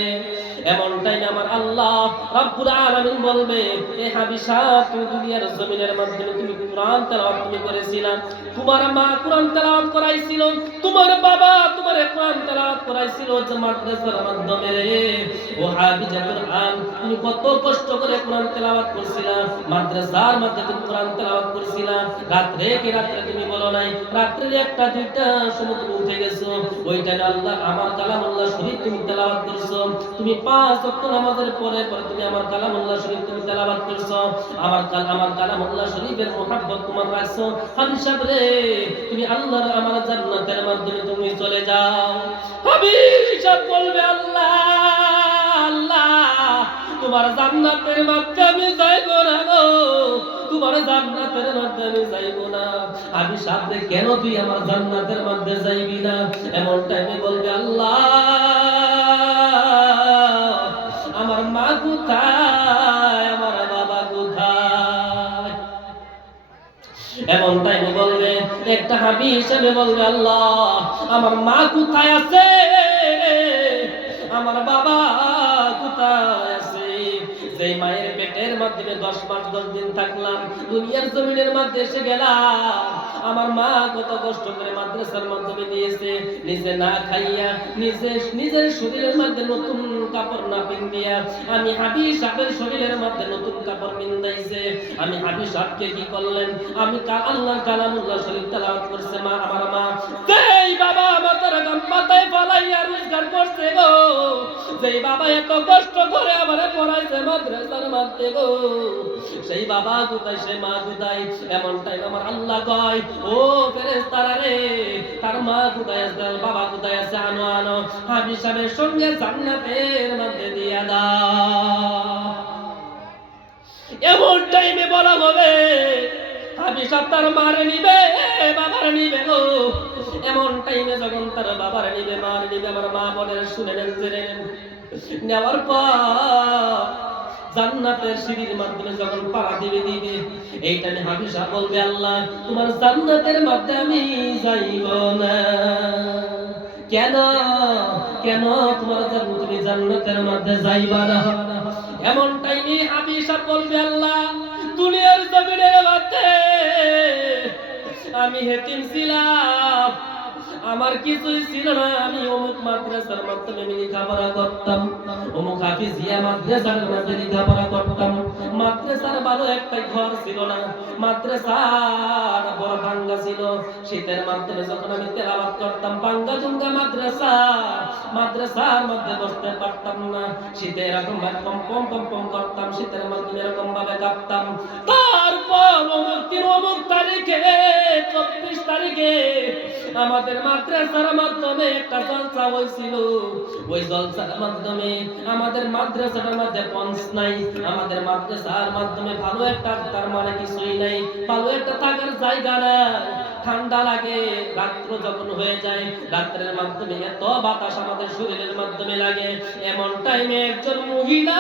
এমন টাইমে আমার আল্লাহ রাব্বুল আলামিন বলবে, এ হাবিসা তুমি দুনিয়ার জমিনের মাধ্যমে তুমি কোরআন তেলাওয়াত তুমি করেছিলা, তোমার মা কোরআন তেলাওয়াত করাইছিল, তোমার বাবা তোমার কোরআন তেলাওয়াত করাইছিল যে মাদ্রাসার মাধ্যমে রে। ও হাফিজে কোরআন, তুমি কত কষ্ট করে কোরআন তেলাওয়াত করছিলা, মাদ্রাসার মধ্যে তুমি কোরআন তেলাওয়াত করছিলা, রাত্রে কি রাত্রে তুমি বলো নাই, রাত্রে 1টা 2টা সময় তুমি উঠে গেছো, ওইটা আল্লাহ আমার কালামুল্লাহ শরীফ তুমি তেলাওয়াত করছো, তুমি 5 ওয়াক্ত নামাজের পরে তুমি আমার কালামুল্লাহ শরীফ তুমি তেলাওয়াত করছো, আমার কালামুল্লাহ শরীফের মুহাব্বত তোমার রাখছো, হাবিব সাহেব রে তুমি আল্লাহর আমার জান্নাতের মাধ্যমে তুমি চলে যাও। হাবিব সাহেব বলবে, আল্লাহ আল্লাহ তোমার জান্নাতের মাধ্যমে যাইব না গো, তোমার জান্নাতের মাধ্যমে যাইব না। হাবিব সাহেব রে কেন তুই আমার জান্নাতের মধ্যে যাইবি না? এমন টাইমে বলবে, আল্লাহ আমার মা কোথায়, আমার বাবা কোথায়? এমন টাইমে বলবে, একটা হাফিজ হিসেবে বলবে, আল্লাহ আমার মা কোথায় আছে, আমার বাবা কোথায় আছে? যেই মায়ের পেটের মাধ্যমে 10 মাস 10 দিন থাকলাম, দুনিয়ার জমিনের মধ্যে এসে গেলাম, আমার মা কত কষ্ট করে মাদ্রাসার মাধ্যমে দিয়েছে, নিজে না খাইয়া নিজের শরীরের মধ্যে নতুন কাপড় না পিন্দিয়া আমি হাবিব সাহেবের শরীরের মধ্যে নতুন কাপড় পিন্দাইছে। আমি হাবিব সাহেবকে কি করলেন? আমি আল্লাহর কালামুল্লাহ শরীফ তেলাওয়াত করছে মা, আমার মা যেই বাবা মাথার মাথায় ফালাইয়া রোজগার করছে গো, যেই বাবা এত কষ্ট করে আমারে পড়াইছে মাদ্রাসার মধ্যে গো, সেই বাবা কোথায়, সেই মা কোথায়? এমন টাইম আমার আল্লাহ কয়, ও ফেরেশতারা রে, তার মা কোথায় আছে, বাবা কোথায় আছে, আনো আনো হাবিব সাহেবের সঙ্গে জান্নাতের মধ্যে দিয়া দাও। এমন টাইমে বলা হবে, হাবিব সাহেব তার মার নিবে, বাবার নিবে গো। এমন টাইমে যখন তার বাবার নিবে, মার নিবে, আমার মা বলে শুনে নেন, জেনে নেন, নেওয়ার পর জান্নাতের সিঁড়ির মাধ্যমে যখন পাড়া দিবে এইটা আমি হাবিব সাহেব বলবে, আল্লাহ তোমার জান্নাতের মধ্যে আমি যাইব না। কেন কেন তোমার তুমি জান্নাতের মধ্যে যাইবা না? এমন টাইমে হাবিব সাহেব বলবে, আল্লাহ দুনিয়ার জমিনের মধ্যে আমি হেতিম ছিলাম, আমার কিছুই ছিল না, আমি অমুক মাদ্রাসার মাধ্যমে আমি লেখাপড়া করতাম, অমুক হাফিজিয়া মাদ্রাসার মধ্যে লেখাপড়া করতাম। মাদ্রাসার ভালো একটা ঘর ছিল না, মাদ্রাসার বড় ভাঙ্গা ছিল। শীতের মাধ্যমে যখন আমি তেলাওয়াত করতাম, ভাঙ্গা জুঙ্গা মাদ্রাসার মধ্যে বসতে পারতাম না। শীতে এরকম কম করতাম, শীতের মাধ্যমে এরকম ভাবে কাঁপতাম। তারপর অমুক তারিখে 24 তারিখে আমাদের মাদ্রাসার মাধ্যমে একটা জলসা হয়েছিল। ওই জলসার মাধ্যমে আমাদের মাদ্রাসার মধ্যে পঞ্চ নাই, আমাদের মাদ্রাসার মাধ্যমে ভালো একটা, তার মানে কিছুই নাই, ভালো একটা থাকার জায়গা না, ঠান্ডা লাগে। রাত্র যখন হয়ে যায়, রাত্রের মাধ্যমে এত বাতাস আমাদের শরীরের মাধ্যমে লাগে। এমন টাইমে একজন মহিলা,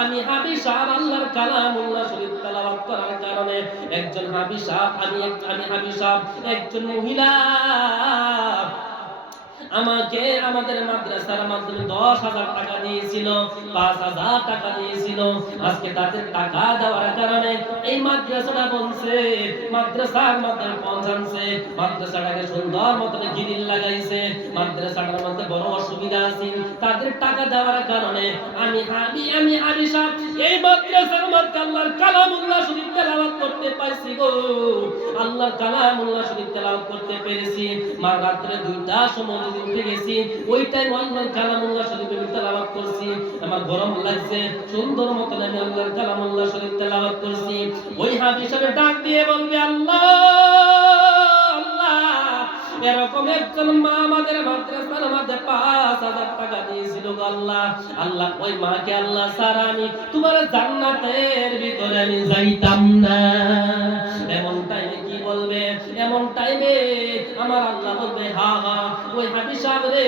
আমি হাবিসা আল্লাহর কালামুল্লাহ শরীফ তেলাওয়াত করার কারণে একজন হাবিসা, আমি হাবিসা, একজন মহিলা আমাকে আমাদের মাদ্রাসার মাধ্যমে 10,000 টাকা দিয়েছিল, 5,000 টাকা দিয়েছিল। আজকে তাদের টাকা দেওয়ার কারণে এই মাদ্রাসাটা বলছে, মাদ্রাসার মাধ্যমে পৌঁছানছে, মাদ্রাসাটাকে সুন্দর মতন গিরিল লাগাইছে। মাদ্রাসাটার মধ্যে বড় অসুবিধা আছে, তাদের টাকা দেওয়ার কারণে আমি হাবিসা এই মাদ্রাসার মধ্যে আল্লাহর কালামুল্লাহ শরীফ তেলাওয়াত করতে পাইছি গো, আল্লাহর কালামুল্লাহ শরীফ তেলাওয়াত করতে পেরেছি। রাত্রে 2টার সময় উঠে গেছি, ওই টাইম আল্লাহর কালামুল্লাহ শরীফ তেলাওয়াত করছি। আমার গরম লাগছে, সুন্দর মতন আমি আল্লাহর কালামুল্লাহ শরীফ তেলাওয়াত করছি। ওই হাবিসাবে ডাক দিয়ে বলবে, আল্লাহ আল্লাহ, এরকম একজন মা আমাদের মাদ্রাসার মধ্যে 5,000 টাকা দিয়েছিল গো আল্লাহ। আল্লাহ ওই মাকে আল্লাহ ছাড়া আমি তোমার জান্নাতের ভিতরে আমি যাইতাম না। এমন টাইমে কি বলবে? এমন টাইমে আমার আল্লাহ বলবে, হা হা ওই হাবিব সাহেব রে,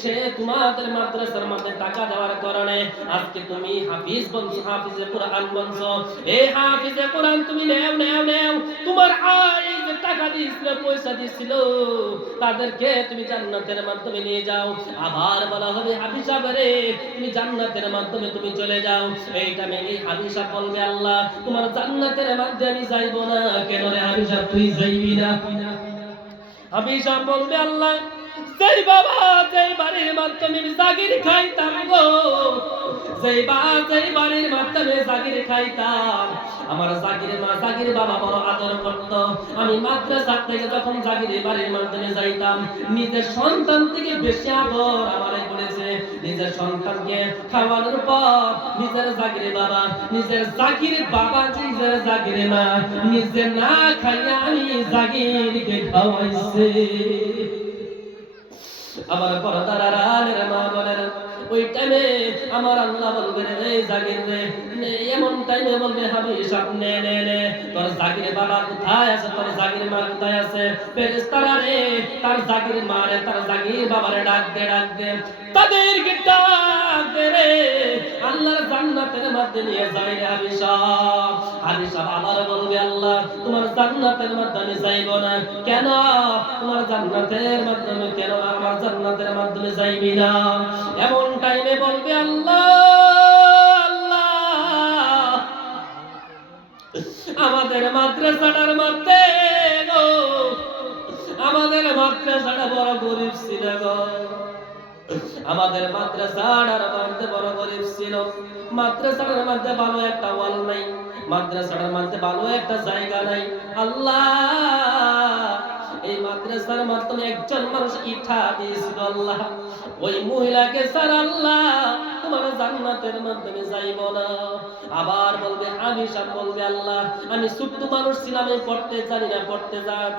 সে তোমাদের মাদ্রাসার মধ্যে টাকা দেওয়ার কারণে আজকে তুমি হাফিজ বনছো, হাফিজে কোরআন বনছো। এই হাফিজে কোরআন তুমি নেও, তোমার এই যে টাকা দিয়েছিল, পয়সা দিয়েছিল, তাদেরকে তুমি জান্নাতের মাধ্যমে নিয়ে যাও। আবার বলা হবে, হাবিব সাহেব রে, তুমি জান্নাতের মাধ্যমে তুমি চলে যাও। এইটা মেনে হাবিব সাহেব বলবে, আল্লাহ তোমার জান্নাতের মাধ্যমে আমি যাইব না। কেন রে হাবিব সাহেব তুই যাইবি না? হাবিব সাহেব বলবে, আল্লাহ যেই বাবা যেই বাড়ির মাধ্যমে জাগির খাইতাম গো, যেই বাড়ির মাধ্যমে জাগির খাইতাম, আমার জাগির মা জাগির বাবা বড় আদর করত। আমি মাদ্রাসা থেকে যখন জাগির বাড়ির মাধ্যমে যাইতাম, নিজের সন্তান থেকে বেশি আদর আমারে করেছে। নিজের সন্তানকে খাওয়ানোর পর নিজের জাগির বাবা, নিজের জাগির বাবা, নিজের জাগির মা নিজে না খাইয়া আমি জাগিরকে খাওয়াইছে। আমার পরদারালের মা বলেন, ওই টাইমে আমার আল্লাহ বলবেন, এই জাগির রে, এমন টাইমে বলবে, হাবিব সাহেব নে তোর জাগির বাবা কোথায় আছে, তোর জাগির মা কোথায় আছে? ফেরেশতারা রে তার জাগির মা রে, তার জাগির বাবারে ডাক দে, তাদেরকে ডাক দে রে, আল্লাহর জান্নাতের মধ্যে নিয়ে যায় রে হাবিব সাহেব। আবার বলবে, আল্লাহ তোমার জান্নাতের মাধ্যমে যাইব না কেন? তোমার জান্নাতের মাধ্যমে কেন আমার জান্নাতের মাধ্যমে যাইবি না? এমন টাইমে বলবে, আল্লাহ আল্লাহ, আমাদের মাদ্রাসাটার মধ্যে গো, আমাদের মাদ্রাসাটা বড় গরিব ছিল গো, আমাদের মাদ্রাসাটার মধ্যে বড় গরিব ছিল। মাদ্রাসাটার মধ্যে ভালো একটা ওয়াল নাই, মাদ্রাসাটার মধ্যে ভালো একটা জায়গা নাই। আল্লাহ এই মাদ্রাসার মাধ্যমে একজন মানুষ ইঠা দিয়েছিল আল্লাহ, ওই মহিলাকে স্যার আল্লাহ তোমার জান্নাতের মাধ্যমে যাইব না। আবার বলবে, হাবিব সাহেব বলবে, আল্লাহ আমি ছোট্ট মানুষ ছিলাম, আমি পড়তে জানি না,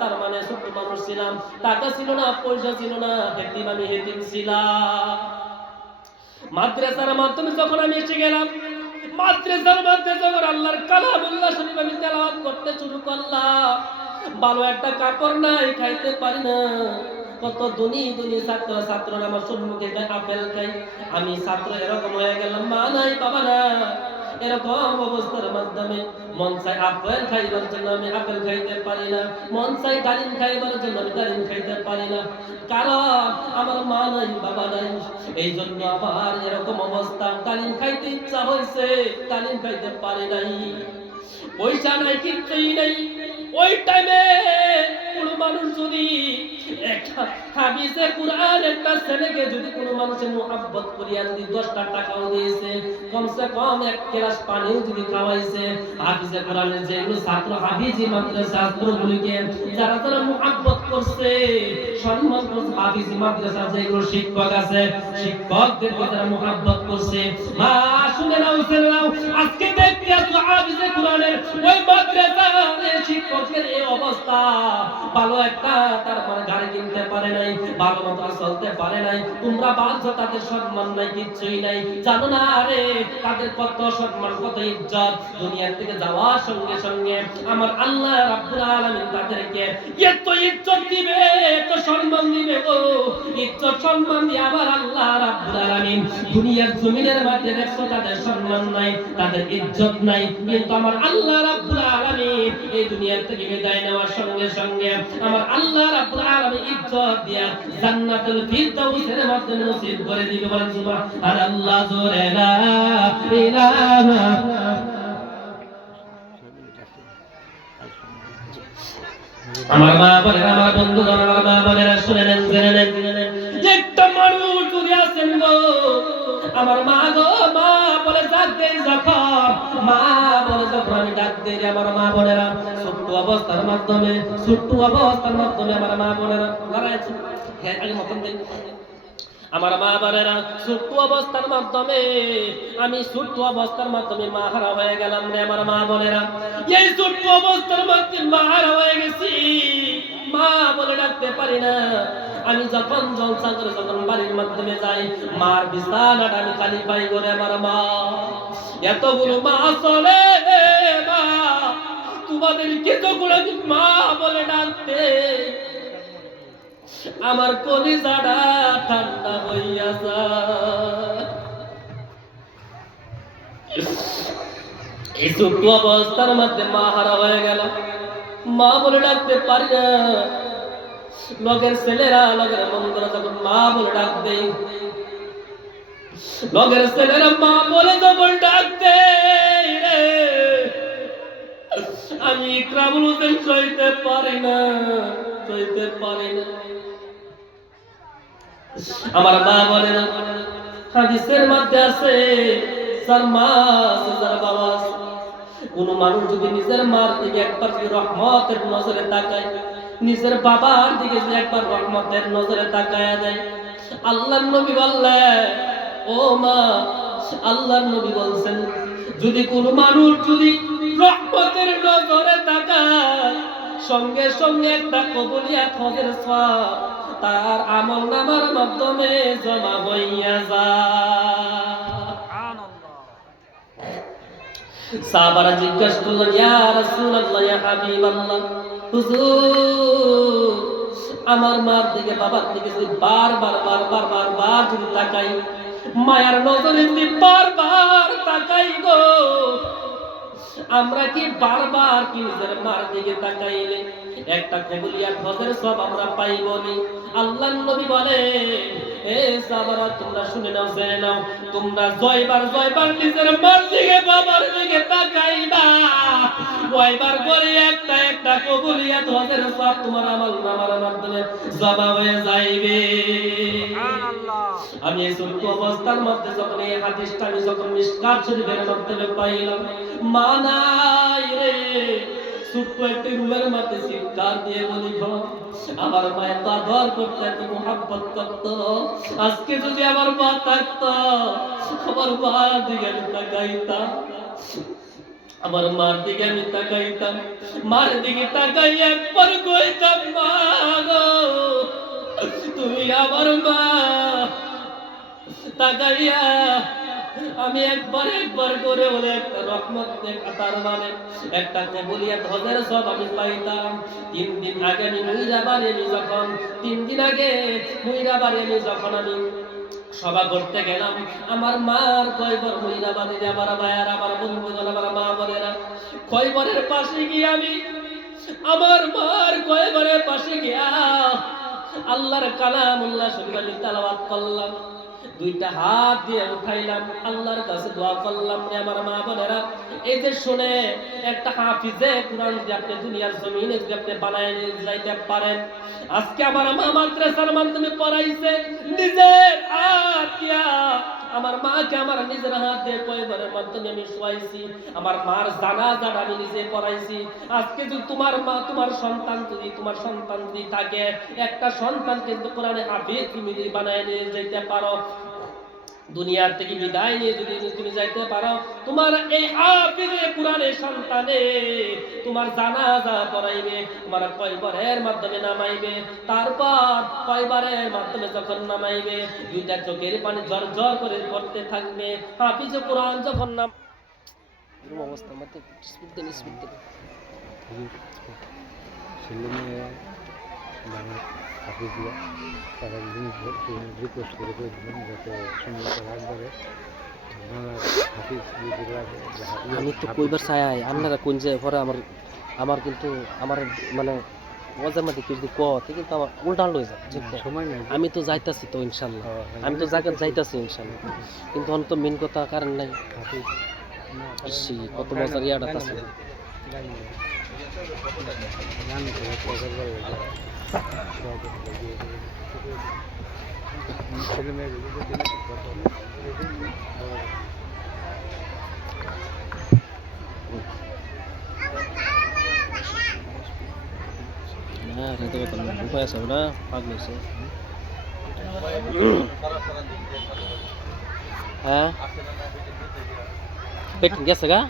তার মানে ছোট্ট মানুষ ছিলাম, টাকা ছিল না, পয়সা ছিল না, আমি হেতিম ছিলাম। মাদ্রাসার মাধ্যমে যখন আমি এসে গেলাম, মাদ্রাসার মধ্যে যখন আল্লাহর কালামুল্লাহ শরীফ আমি তেলাওয়াত করতে শুরু করলাম, ভালো একটা কাপড় নাই, খাইতে পারি না। কত ধনী ছাত্ররা আমার সম্মুখে আপেল খাই, আমি ছাত্র এরকম হয়ে গেলাম, মা নাই বাবা না, এরকম অবস্থার মাধ্যমে মন চাই আপেল খাইবার জন্য আমি আপেল খাইতে পারি না, মন চাই ডালিম খাইবার জন্য আমি ডালিম খাইতে পারি না, কারণ আমার মা নাই বাবা নাই। এই জন্য আমার এরকম অবস্থা, ডালিম খাইতে ইচ্ছা হয়েছে, ডালিম খাইতে পারি নাই, পয়সা নাই, কিছুই নাই। ওই টাইমে কোনো মানুষ যদি একটা হাফিজে কোরআন একটা ছেলেকে যদি কোনো মানুষের মুহাব্বত করিয়া যদি 10টা টাকাও দিয়েছে, কমসে কম এক গ্লাস পানিও যদি খাওয়াইছে, হাফিজে কোরআনের যেগুলো ছাত্র হাফিজি মাদ্রাসা ছাত্রগুলিকে যারা যারা মুহাব্বত করছে, সম্মান করছে, হাফিজি মাদ্রাসা যেগুলো শিক্ষক আছে, শিক্ষকদেরকে যারা মুহাব্বত করছে, মা শুনে নাও শুনে নাও, আজকে দেখতে আসো হাফিজে কোরআনের ওই মাদ্রাসার শিক্ষকের এই অবস্থা, ভালো একটা তার মানে গাড়ি কিনতে পারে নাই, ভালো মতো চলতে পারে নাই, তোমরা বাধ্য, তাদের সম্মান নাই, কিচ্ছুই নাই, জানো না আরে তাদের কত সম্মান কত ইজ্জত, দুনিয়া থেকে যাওয়ার সঙ্গে সঙ্গে আমার আল্লাহ রাব্বুল আলামিন তাদেরকে এত ইজ্জত দিবে, এত সম্মান দিবে গো, ইজ্জত সম্মান দিয়ে আবার আল্লাহ রাব্বুল আলামিন দুনিয়ার জমিনের মধ্যে দেখছো তাদের সম্মান নাই, তাদের ইজ্জত নাই, কিন্তু আমার আল্লাহ রাব্বুল আলামিন এই দুনিয়ার থেকে বিদায় নেওয়ার সঙ্গে সঙ্গে আমার আল্লাহ রাব্বুল আলামিন ইজ্জত দিয়া জান্নাতুল ফিরদাউসের মধ্যে নসিব করে দিবে। বলেন সুবহানাল্লাহ, জোরে লা ইলাহা। আমার মা বলেন, আমার বন্ধুগণ, আমার মা বলেন, শুনে নেন জেনে নেন, একটা মানুষ যদি আছেন গো, আমার মা গো, মা বলে ডাক দেই যখন, মা বলে যখন আমি ডাক দেই, আমার মা বোনেরা ছোট্ট অবস্থার মাধ্যমে আমার মা বোনেরা লড়াইছে, হ্যাঁ আগে মতন দেন, আমার মা বোনেরা ছোট্ট অবস্থার মাধ্যমে, আমি ছোট্ট অবস্থার মাধ্যমে মা হারা হয়ে গেলাম রে আমার মা বোনেরা, এই ছোট্ট অবস্থার মাধ্যমে মা হারা হয়ে গেছি, মা বলে ডাকতে পারি না, আমি যখন জলসা করে যখন বাড়ির মাধ্যমে যাই, মার বিছানাটা আমি খালি পাই করে আমার মা, এতগুলো মা চলে মা, তোমাদের কতগুলো মা বলে ডাকতে আমার কলিজাটা ঠান্ডা হইয়া যায়। এই ছোট্ট অবস্থার মধ্যে মা হারা হয়ে গেল, মা বলে ডাকতে পারি না, লগের ছেলেরা লগের বন্ধুরা যখন মা বলে ডাক দেয়, লগের ছেলেরা মা বলে যখন ডাক দেয় রে, আমি ইকরামুল হোসেন সইতে পারি না, সইতে পারি না। আমার মা বলে না, হাদিসের মধ্যে আছে যার মা আছে যার বাবা আছে, কোন মানুষ যদি নিজের মার দিকে একবার রহমতের নজরে তাকায়, নিজের বাবার দিকে যে একবার রহমতের নজরে তাকায়া দেয়, আল্লাহর নবী বললেন, ও মা, আল্লাহর নবী বলছেন, যদি কোন মানুষ যদি রহমতের নজরে তাকায়, সঙ্গে সঙ্গে একটা কবুলিয়াত হজের সওয়াব তার আমলনামার মাধ্যমে জমা হইয়া যায়। সাহাবারা জিজ্ঞাসা করলেন, ইয়া রাসূলুল্লাহ, ইয়া হাবিবাল্লাহ, হুজুর আমার মার দিকে বাবার দিকে যদি বারবার যদি তাকাই, মায়ার নজরে যদি বারবার তাকাই গো, আমরা কি বারবার কি নিজের মার দিকে তাকাইলে একটা কবুলিয়াত হজের সব আমরা পাইব নি? আল্লাহর নবী বলে, এ সাহাবারা তোমরা শুনে নাও, জেনে নাও, তোমরা জয়বার নিজের মার দিকে বাবার দিকে তাকাইবা, কয়বার করে একটা কবুলিয়াত হজের সব তোমার আমলনামার মাধ্যমে জমা হয়ে যাইবে। সুবহানাল্লাহ। আমি এই ছোট্ট অবস্থার মধ্যে যখন এই হাদিসটা আমি যখন মিশকাত শরীফের মাধ্যমে পাইলাম, মা নাই রে, ছোট্ট একটি রুমের মধ্যে চিৎকার দিয়ে বলি, আমার মা এত আদর করতো, এত মুহাব্বত করতো, আজকে যদি আমার মা থাকতো, আমার মার দিকে আমি তাকাইতাম, আমার মার দিকে আমি তাকাইতাম, মার দিকে তাকাই একবার কইতাম, মা গো তুমি আমার মা, তাকাইয়া আমি একবার করে বলে একটা রহমত তার মানে একটা কবুলিয়াত হজের সব আমি পাইতাম। 3 দিন আগে আমি মুইরাবাড়ি আমি যখন আমি সভা করতে গেলাম, আমার মার কয়বার মুইরাবাড়ি, আমার ভাইয়ার, আমার বন্ধুগণ, আমার মা বোনেরা, কয়বারের পাশে গিয়ে আমি আমার মার কয়বারের পাশে গিয়া আল্লাহর কালামুল্লাহ শরীফ আমি তেলাওয়াত করলাম। দুইটা হাত দিয়ে উঠাইলাম, আল্লাহর কাছে দোয়া করলাম। রে আমার মা বোনেরা, এই যে শুনে একটা হাফিজে কুরআন যদি আপনি দুনিয়ার জমিনে যদি আপনি বানায় নিয়ে যাইতে পারেন, আজকে আমার মা মাদ্রাসার মাধ্যমে পড়াইছে, নিজের হাত দিয়া আমার মাকে আমার নিজের হাত দিয়ে কয়বারের মাধ্যমে আমি শোয়াইছি, আমার মার জানাজা আমি নিজে পড়াইছি। আজকে যদি তোমার মা তোমার সন্তান যদি থাকে, একটা সন্তানকে যদি কোরআনে হাফিজ তুমি যদি বানায় নিয়ে যেতে পারো, দুনিয়ার থেকে বিদায় নিয়ে যদি তুমি যাইতে পারো, তোমার এই হাফিজে কোরআনের সন্তানে তোমার জানাজা পড়াইবে, তোমার কয়বারের মাধ্যমে নামাইবে, তারপর কয়বারের মাধ্যমে যখন নামাইবে দুইটা চোখের পানি ঝর ঝর করে পড়তে থাকবে। হাফিজে কোরআন যখন নাম এরকম অবস্থা মধ্যে স্পিড ছেলে মেয়ে বাংলা হাফিজ দিয়া তারা রিকোয়েস্ট করে দিলেন যাতে সুন্দর রাখবারে বাংলা হাফিজ আমি তো কইবার চাই আপনারা কোন যে পরে আমার কিন্তু আমার মানে ওয়াজের মধ্যে কিছু কতে কিন্তু আমার উল্টা লয়ে যায়, সময় নাই। আমি তো যাইতাছি তো ইনশাল্লাহ, আমি তো জায়গা যাইতাছি ইনশাল্লাহ, কিন্তু অন্ত মেন কথা কারণ নাই। হাফিজ কত মজার ইয়াটা আছে। ছেলে মেয়ে না রেতে কথা উপায় আছে না পাগল হয়েছে। হ্যাঁ পেট গেছে গা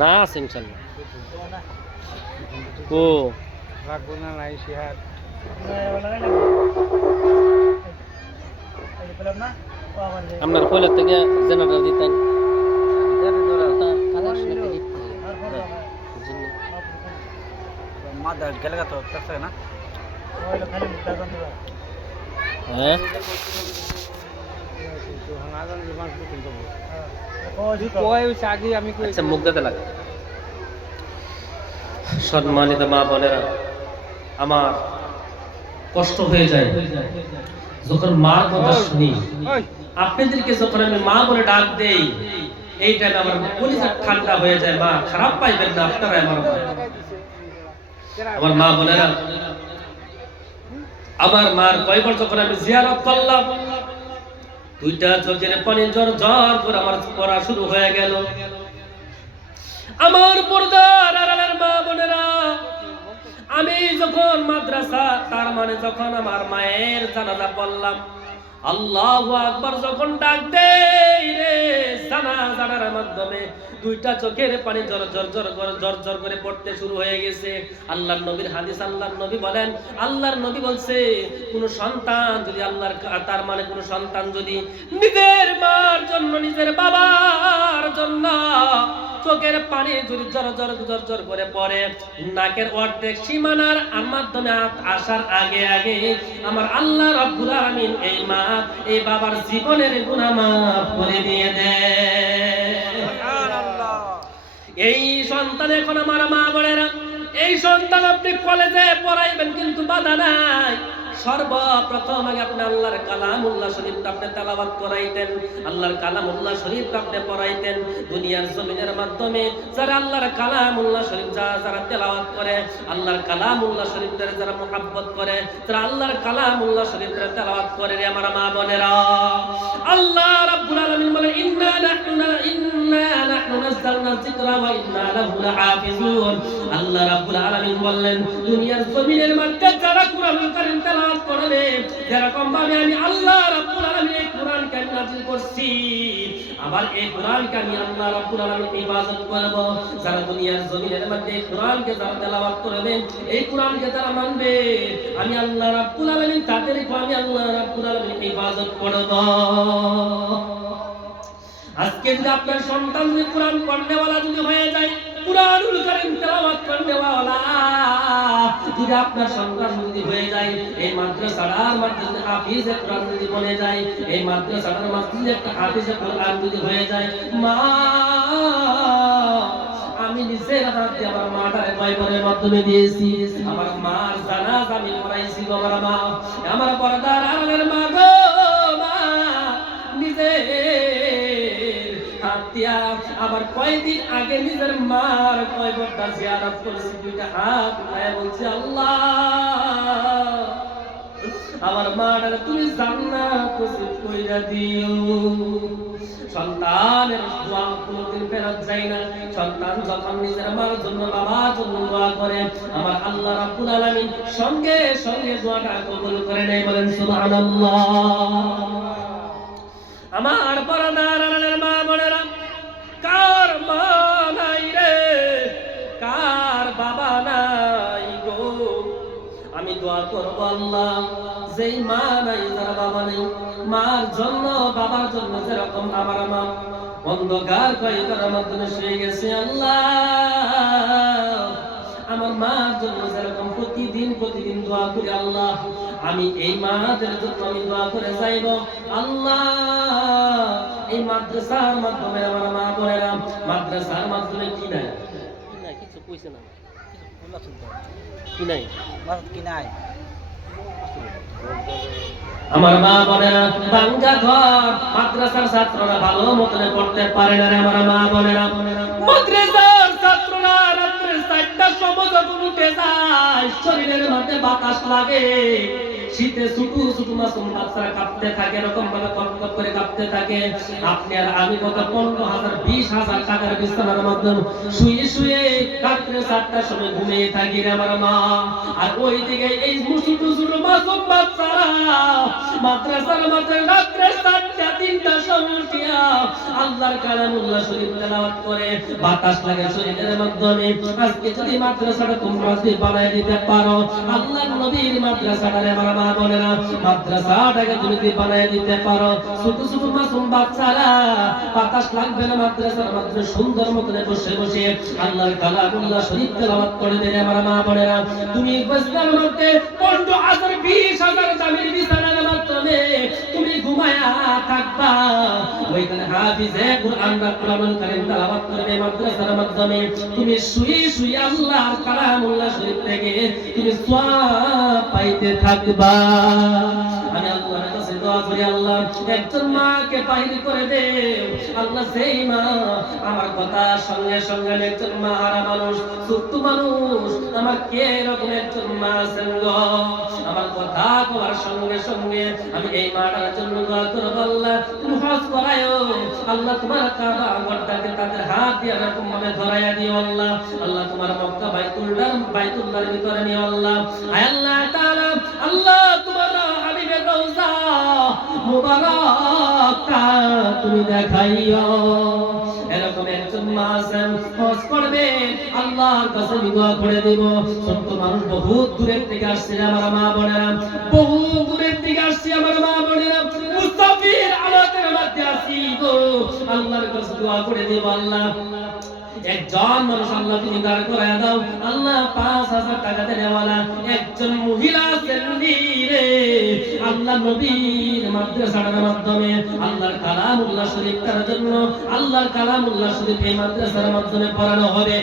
না আছে ইনশাল্লাহ। ও রাখবো না নাই সিহার আপনার কয়লার থেকে জেনারেটর দিতেন হ্যাঁ আচ্ছা মুখ দিতে লাগে। সম্মানিত মা বোনেরা, আমার কষ্ট হয়ে যায় যখন মার কথা শুনি। আপনাদেরকে যখন আমি মা বলে ডাক দেই, এই টাইমে আমার কলিজা ঠান্ডা হয়ে যায়। মা খারাপ পাইবেন না আপনারা, আমার মা বোনেরা, আমার মার কয়বার যখন আমি জিয়ারত করলাম, দুইটা চোখের পানি ঝর ঝর করে আমার পড়া শুরু হয়ে গেল। আমার পর্দার আড়ালের মা বোনেরা, আমি যখন মাদ্রাসা, তার মানে যখন আমার মায়ের জানাজা পড়লাম, আল্লাহু আকবার যখন ডাক দেই রে, জানাজার মাধ্যমে দুইটা চোখের পানি ঝর ঝর করে পড়তে শুরু হয়ে গেছে। আল্লাহর নবীর হাদিস, আল্লাহর নবী বলেন, আল্লাহর নবী বলছে, কোন সন্তান যদি তার মানে কোন সন্তান যদি নিজের মার জন্য, নিজের বাবার জন্য চোখের পানি যদি ঝর ঝর করে পড়ে, নাকের অর্ধেক সীমানার মাধ্যমে আসার আগে আগে আমার আল্লাহ রাব্বুল আলামিন এই মা এই বাবার জীবনের গুনাহ মাফ করে দিয়ে দেয়। এই সন্তান এখন আমার মা বোনেরা, এই সন্তান আপনি কলেজে পড়াইবেন কিন্তু বাধা নাই। সর্বপ্রথম আগে আপনি আল্লাহর কালামুল্লাহ শরীফটা আপনি তেলাওয়াত করাইতেন, আল্লাহর কালামুল্লাহ শরীফটা আপনি পড়াইতেন। দুনিয়ার জমিনের মাধ্যমে যারা আল্লাহর কালামুল্লাহ শরীফ যারা তেলাওয়াত করে, আল্লাহর কালামুল্লাহ শরীফের যারা মুহাব্বত করে, যারা আল্লাহর কালামুল্লাহ শরীফের তেলাওয়াত করে, রে আমার মা বোনেরা, আল্লাহ রাব্বুল আলামিন বলে, ইন্না নাহনু নাযালনা যিকরা ওয়া ইন্না লাহু লাহাফিজুন। আল্লাহ রাব্বুল আলামিন বললেন, দুনিয়ার জমিনের মধ্যে যারা কুরআনুল কারীম তেলাওয়াত করবে, যেরকম ভাবে আমি আল্লাহ রাব্বুল আলামিন এই কোরআনকে আমি নাযিল করছি, আবার এই কোরআনকে আমি আল্লাহ রাব্বুল আলামিন হিফাজত করব। যারা দুনিয়ার জমিনের মধ্যে এই কোরআনকে যারা তেলাওয়াত করবে, এই কোরআনকে যারা মানবে, আমি আল্লাহ রাব্বুল আলামিন তাদেরকে আমি আল্লাহ রাব্বুল আলামিন হিফাজত করব। আজকে যদি আপনার সন্তান যদি কোরআন পড়নেওয়ালা যদি হয়ে যায়, কুরআনুল কারীম তেলাওয়াত করনেওয়ালা যদি আপনার সন্তান যদি হয়ে যায়, এই মাদ্রাসার মাদ্রাসা হাফিজে কোরআন যদি বনে যায়, এই মাদ্রাসার মাদ্রাসা একটা হাফিজে কোরআন যদি হয়ে যায়, মা আমি নিজের হাত দিয়ে আমার মাটারে কয়বারের মাধ্যমে দিয়েছি, আমার মার জানাজা আমি পড়াইছি গো। আমার মা, আমার পর্দার আড়ালের মা গো, মা দিয়া আবার কয়দিন আগে নিজের মার কয়বরটা জিয়ারত করেছি, দুইটা হাত উঠায় বলছি আল্লাহ আমার মার তুমি জান্নাত নসিব কইরা দিও। সন্তানের দোয়া কোনোদিন ফেরত যায় না। সন্তান যখন নিজের মার জন্য বাবার জন্য দোয়া করে, আমার আল্লাহ রাব্বুল আলামিন সঙ্গে সঙ্গে দোয়াটা কবুল করে নেয়। বলেন সুবহানাল্লাহ। আমার পরাণার মা বোনেরা, কার মা নাই রে, কার বাবা নাই গো? আমি দোয়া করবো আল্লাহ, যেই মা নাই যার বাবা নেই, মার জন্য বাবার জন্য যেরকম আমার মা অন্ধকার কয়েকটার মাধ্যমে শুয়ে গেছে, আল্লাহ আমার মার জন্য যেরকম প্রতিদিন দোয়া করি আল্লাহ, আমি এই মাদের জন্য আমি দোয়া করে যাইব আল্লাহ। এই মাদ্রাসার মাধ্যমে আমার মা বোনেরা, মাদ্রাসার মাধ্যমে কি নাই কিছু কইছে না, কি নাই কি নাই আমার মা বোনেরা, বাঙ্গা ঘর মাদ্রাসার ছাত্ররা ভালো মতনে পড়তে পারে না রে আমার মা বোনেরা। মাদ্রাসার ছাত্ররা রাত্রে 4টার সময় যখন উঠে যায়, শরীরের মধ্যে বাতাস লাগে, শীতে ছুটু ছুটু মাসুম বাচ্চারা কাঁপতে থাকে, এরকম ভাবে কপ করে কাঁপতে থাকে। আপনি আর আমি কত 15,000 20,000 টাকার বিছানার মধ্যে শুয়ে শুয়ে রাত্রে 4টার সময় ঘুমিয়ে থাকি রে আমার মা। আর ওইদিকে এই ছোট ছোট মাসুম বাচ্চারা মাদ্রাসার মধ্যে রাত্রে 4টা 3টার সময় উঠিয়া আল্লাহর কালামুল্লাহ শরীফ তেলাওয়াত করে, বাতাস লাগে শরীরের মাধ্যমে। আজকে যদি মাদ্রাসাটা তোমরা যদি বানায় দিতে পারো, আল্লাহর নবীর মাদ্রাসাটারে আমার মা বোনেরা, মাদ্রাসাটাকে তুমি যদি বানায় দিতে পারো, ছোট ছোট মাসুম বাচ্চারা বাতাস লাগবে না, মাদ্রাসার মধ্যে সুন্দর মতনে বসে বসে আল্লাহর কালামুল্লাহ শরীফ তেলাওয়াত করে দেবে আমার মা বোনেরা। তুমি বসবার মধ্যে 15,000 20,000 দামের বিছানার মাধ্যমে তুমি ঘুমায়া থাকবা, ওইখানে হাফিজে কুরআনরা কুরআনুল কারীম তেলাওয়াত করবে মাদ্রাসার মাধ্যমে। তুমি শুয়ে শুয়ে আল্লাহর কালামুল্লাহ শরীফ থেকে তুমি সওয়াব পাইতে থাকবা। আমি আল্লাহর কাছে দোয়া করি, আল্লাহ একজন মাকে বাইর করে দে আল্লাহ, সেই মা আমার কথা সঙ্গে সঙ্গে একজন মা হারা মানুষ, ছোট্ট মানুষ, আমার কে এরকম একজন মা আছেন গো, আমার কথা বলার সঙ্গে সঙ্গে আমি এই মাটার জন্য দোয়া করবো আল্লাহ তুমি হজ করায়ো আল্লাহ, তোমার কাবা ঘরটাকে তাদের হাত দিয়ে এরকম ভাবে ধরাইয়া দিও আল্লাহ, আল্লাহ তোমার মক্কা বাইতুল্লাহর ভিতরে নিও আল্লাহ। আয় আল্লাহ তাআলা, আল্লাহ তোমার হাবিবের রওজা মুবারকটা তুমি দেখাইও। এরকম একজন মা আছেন হজ করবে, আল্লাহর কাছে দোয়া করে দেব। ছোট্ট মানুষ বহুত দূরের থেকে আসছে আমার মা বোনেরা, বহু দূরের থেকে আসছে আমার মা বোনেরা, মুস্তাফির আলাতের মধ্যে আসি গো, আল্লাহর কাছে দোয়া করে দেব আল্লাহ একজন মানুষ আল্লাহ তুমি দাঁড় করায় দাও আল্লাহ, 5,000 টাকা দেওয়ালা একজন মহিলা আছেন রে আল্লাহ, নবীর মাদ্রাসার মাধ্যমে আল্লাহর কালামুল্লাহ শরীফটার জন্য আল্লাহর কালামুল্লাহ শরীফ এই মাদ্রাসার মাধ্যমে পড়ানো হবে।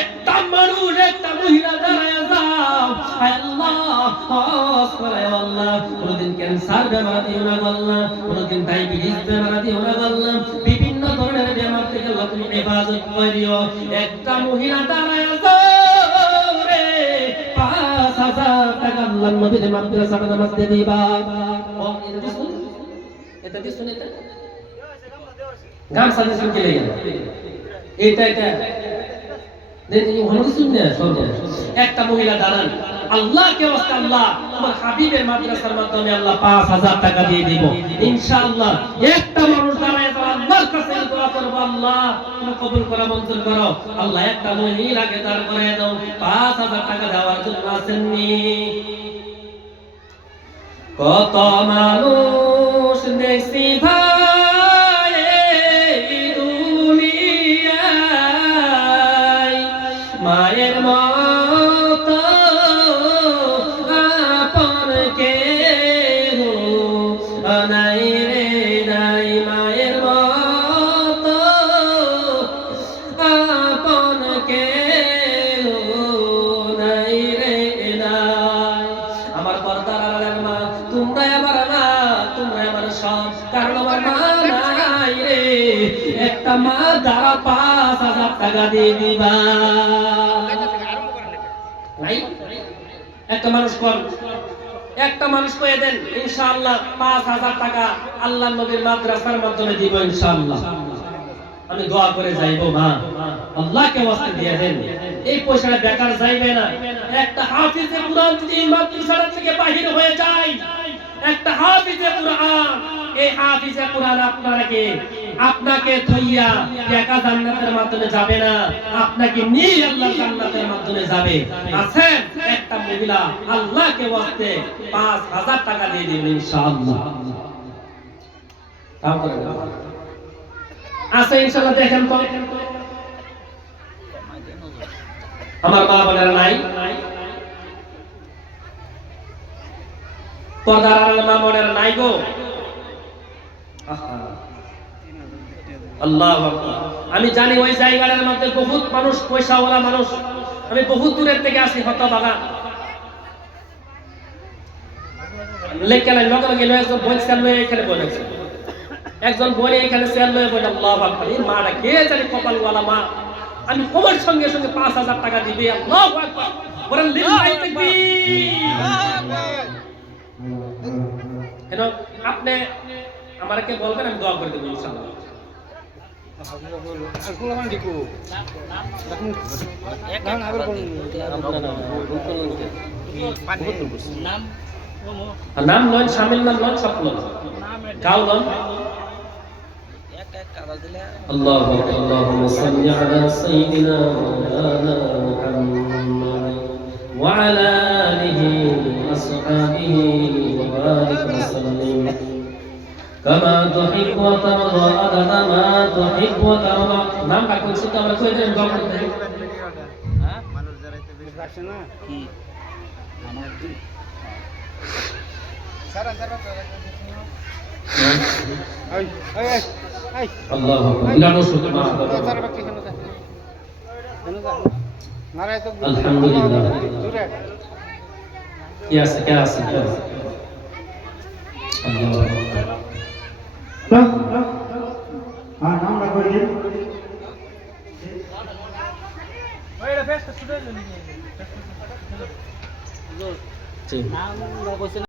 একটা মানুষ একটা মহিলা দাঁড়ায় যাও আল্লাহ, হজ করায় আল্লাহ, কোনদিন ক্যান্সার বেমার দিও না আল্লাহ, কোনদিন ডায়াবেটিস বেমার দিও না আল্লাহ, বিভিন্ন ধরনের বেমার থেকে আল্লাহ তুমি হেফাজত করিও। একটা মহিলা দাঁড়ায় যাও রে 5,000 টাকা আল্লাহর নবীর মাদ্রাসার মধ্যে দিবা। ও এটা দিছুন এটা গামছা দিছুন কি লাগে এটা একটা মহিলা দাঁড়ান আল্লাহকে ওয়াস্তে আল্লাহ তোমার হাবিবের মাদ্রাসার মাধ্যমে আল্লাহ 5,000 টাকা দিয়ে দিব ইনশাআল্লাহ। একটা মানুষ দাঁড়ায় আল্লাহর কাছে দোয়া করব, আল্লাহ তুমি কবুল করো মঞ্জুর করো আল্লাহ। একটা মহিলাকে দাঁড় করায় দাও, 5,000 টাকা দেওয়ার জন্য আসেননি। কত মানুষ দেখছি ভাই দুনিয়ায়, মায়ের মতো আপন কেউ নাই রে নাই, মায়ের মতো আপন কেউ নাই রে নাই। আমার পর্দার আড়ালের মা তোমরা আমার মা, তোমরা আমার সব, কারণ আমার মা নাই রে একটা মা দ্বারা 5,000 টাকা দিয়ে দিবা। নাই একটা মানুষ কয়ে দেন ইনশাআল্লাহ 5,000 টাকা আল্লাহর নবীর মাদ্রাসার মাধ্যমে দিব ইনশাআল্লাহ। আমি দোয়া করে যাইবো মা, আল্লাহকে ওয়াস্তে দিয়ে দেন, এই পয়সাটা বেকার যাইবে না। একটা হাফিজে কুরআন যদি মাদ্রাসা থেকে বাহির হয়ে যায়, একটা হাফিজে কুরআন, এই হাফিজে কুরআন আপনাকে থইয়া একা জান্নাতের মাধ্যমে যাবে না, আপনাকে নিয়ে আল্লাহর জান্নাতের মাধ্যমে যাবে। আছেন একটা মহিলা আল্লাহকে ওয়াস্তে 5,000 টাকা দিয়ে দিবেন ইনশাআল্লাহ। তাও করে আছে ইনশাআল্লাহ। দেখেন তো আমার মা বোনেরা নাই, পর্দার আড়ালে মা বোনেরা নাই গো। আল্লাহু আকবার। আমি জানি ওই জায়গাটার মধ্যে বহুত মানুষ, পয়সাওয়ালা মানুষ। আমি বহুত দূরের থেকে আসি, হতভাগা লেখা লগে লগে একজন বোন স্যার লয়ে এখানে বলেছে, একজন বোন এখানে স্যার লয়ে বলে আল্লাহু আকবার। এই মাটা কে জানি কপালওয়ালা মা, আমি খবর সঙ্গে সঙ্গে 5,000 টাকা দিবে। আল্লাহু আকবার, বলেন লিল্লাহি তাকবীর। কেন আপনি আমাকে বলবেন, আমি দোয়া করে দেব ইনশাআল্লাহ। নাম লন, শামিল নাম লন, সব লন, গাও লন। আল্লাহু আকবার। আল্লাহুম্মা সাল্লি আলা সাইয়্যিদিনা মাওলানা মুহাম্মাদ ওয়া আলা আলিহি ওয়া আসহাবিহি ওয়া বারিক ওয়া সাল্লিম কামা তুহিব্বু ওয়া তারদা আদাদা মা তুহিব্বু ওয়া তারদা। নাম কা কোন সুতো আমরা কই দেন, দোয়া করতে হ্যাঁ মানুষ যারাইতে বেশি আসে না কি আমার দিন সারা সারা এই এই এই আল্লাহু আকবার। ইলানো সুতো মা সারা বাকি কেন যা নারাই তো আলহামদুলিল্লাহ। কি আছে আল্লাহু আকবার। হ্যাঁ নাম রাখো দিন। ওইটা ফেস্ট স্টুডেন্ট ঠিক নাম বলছেন।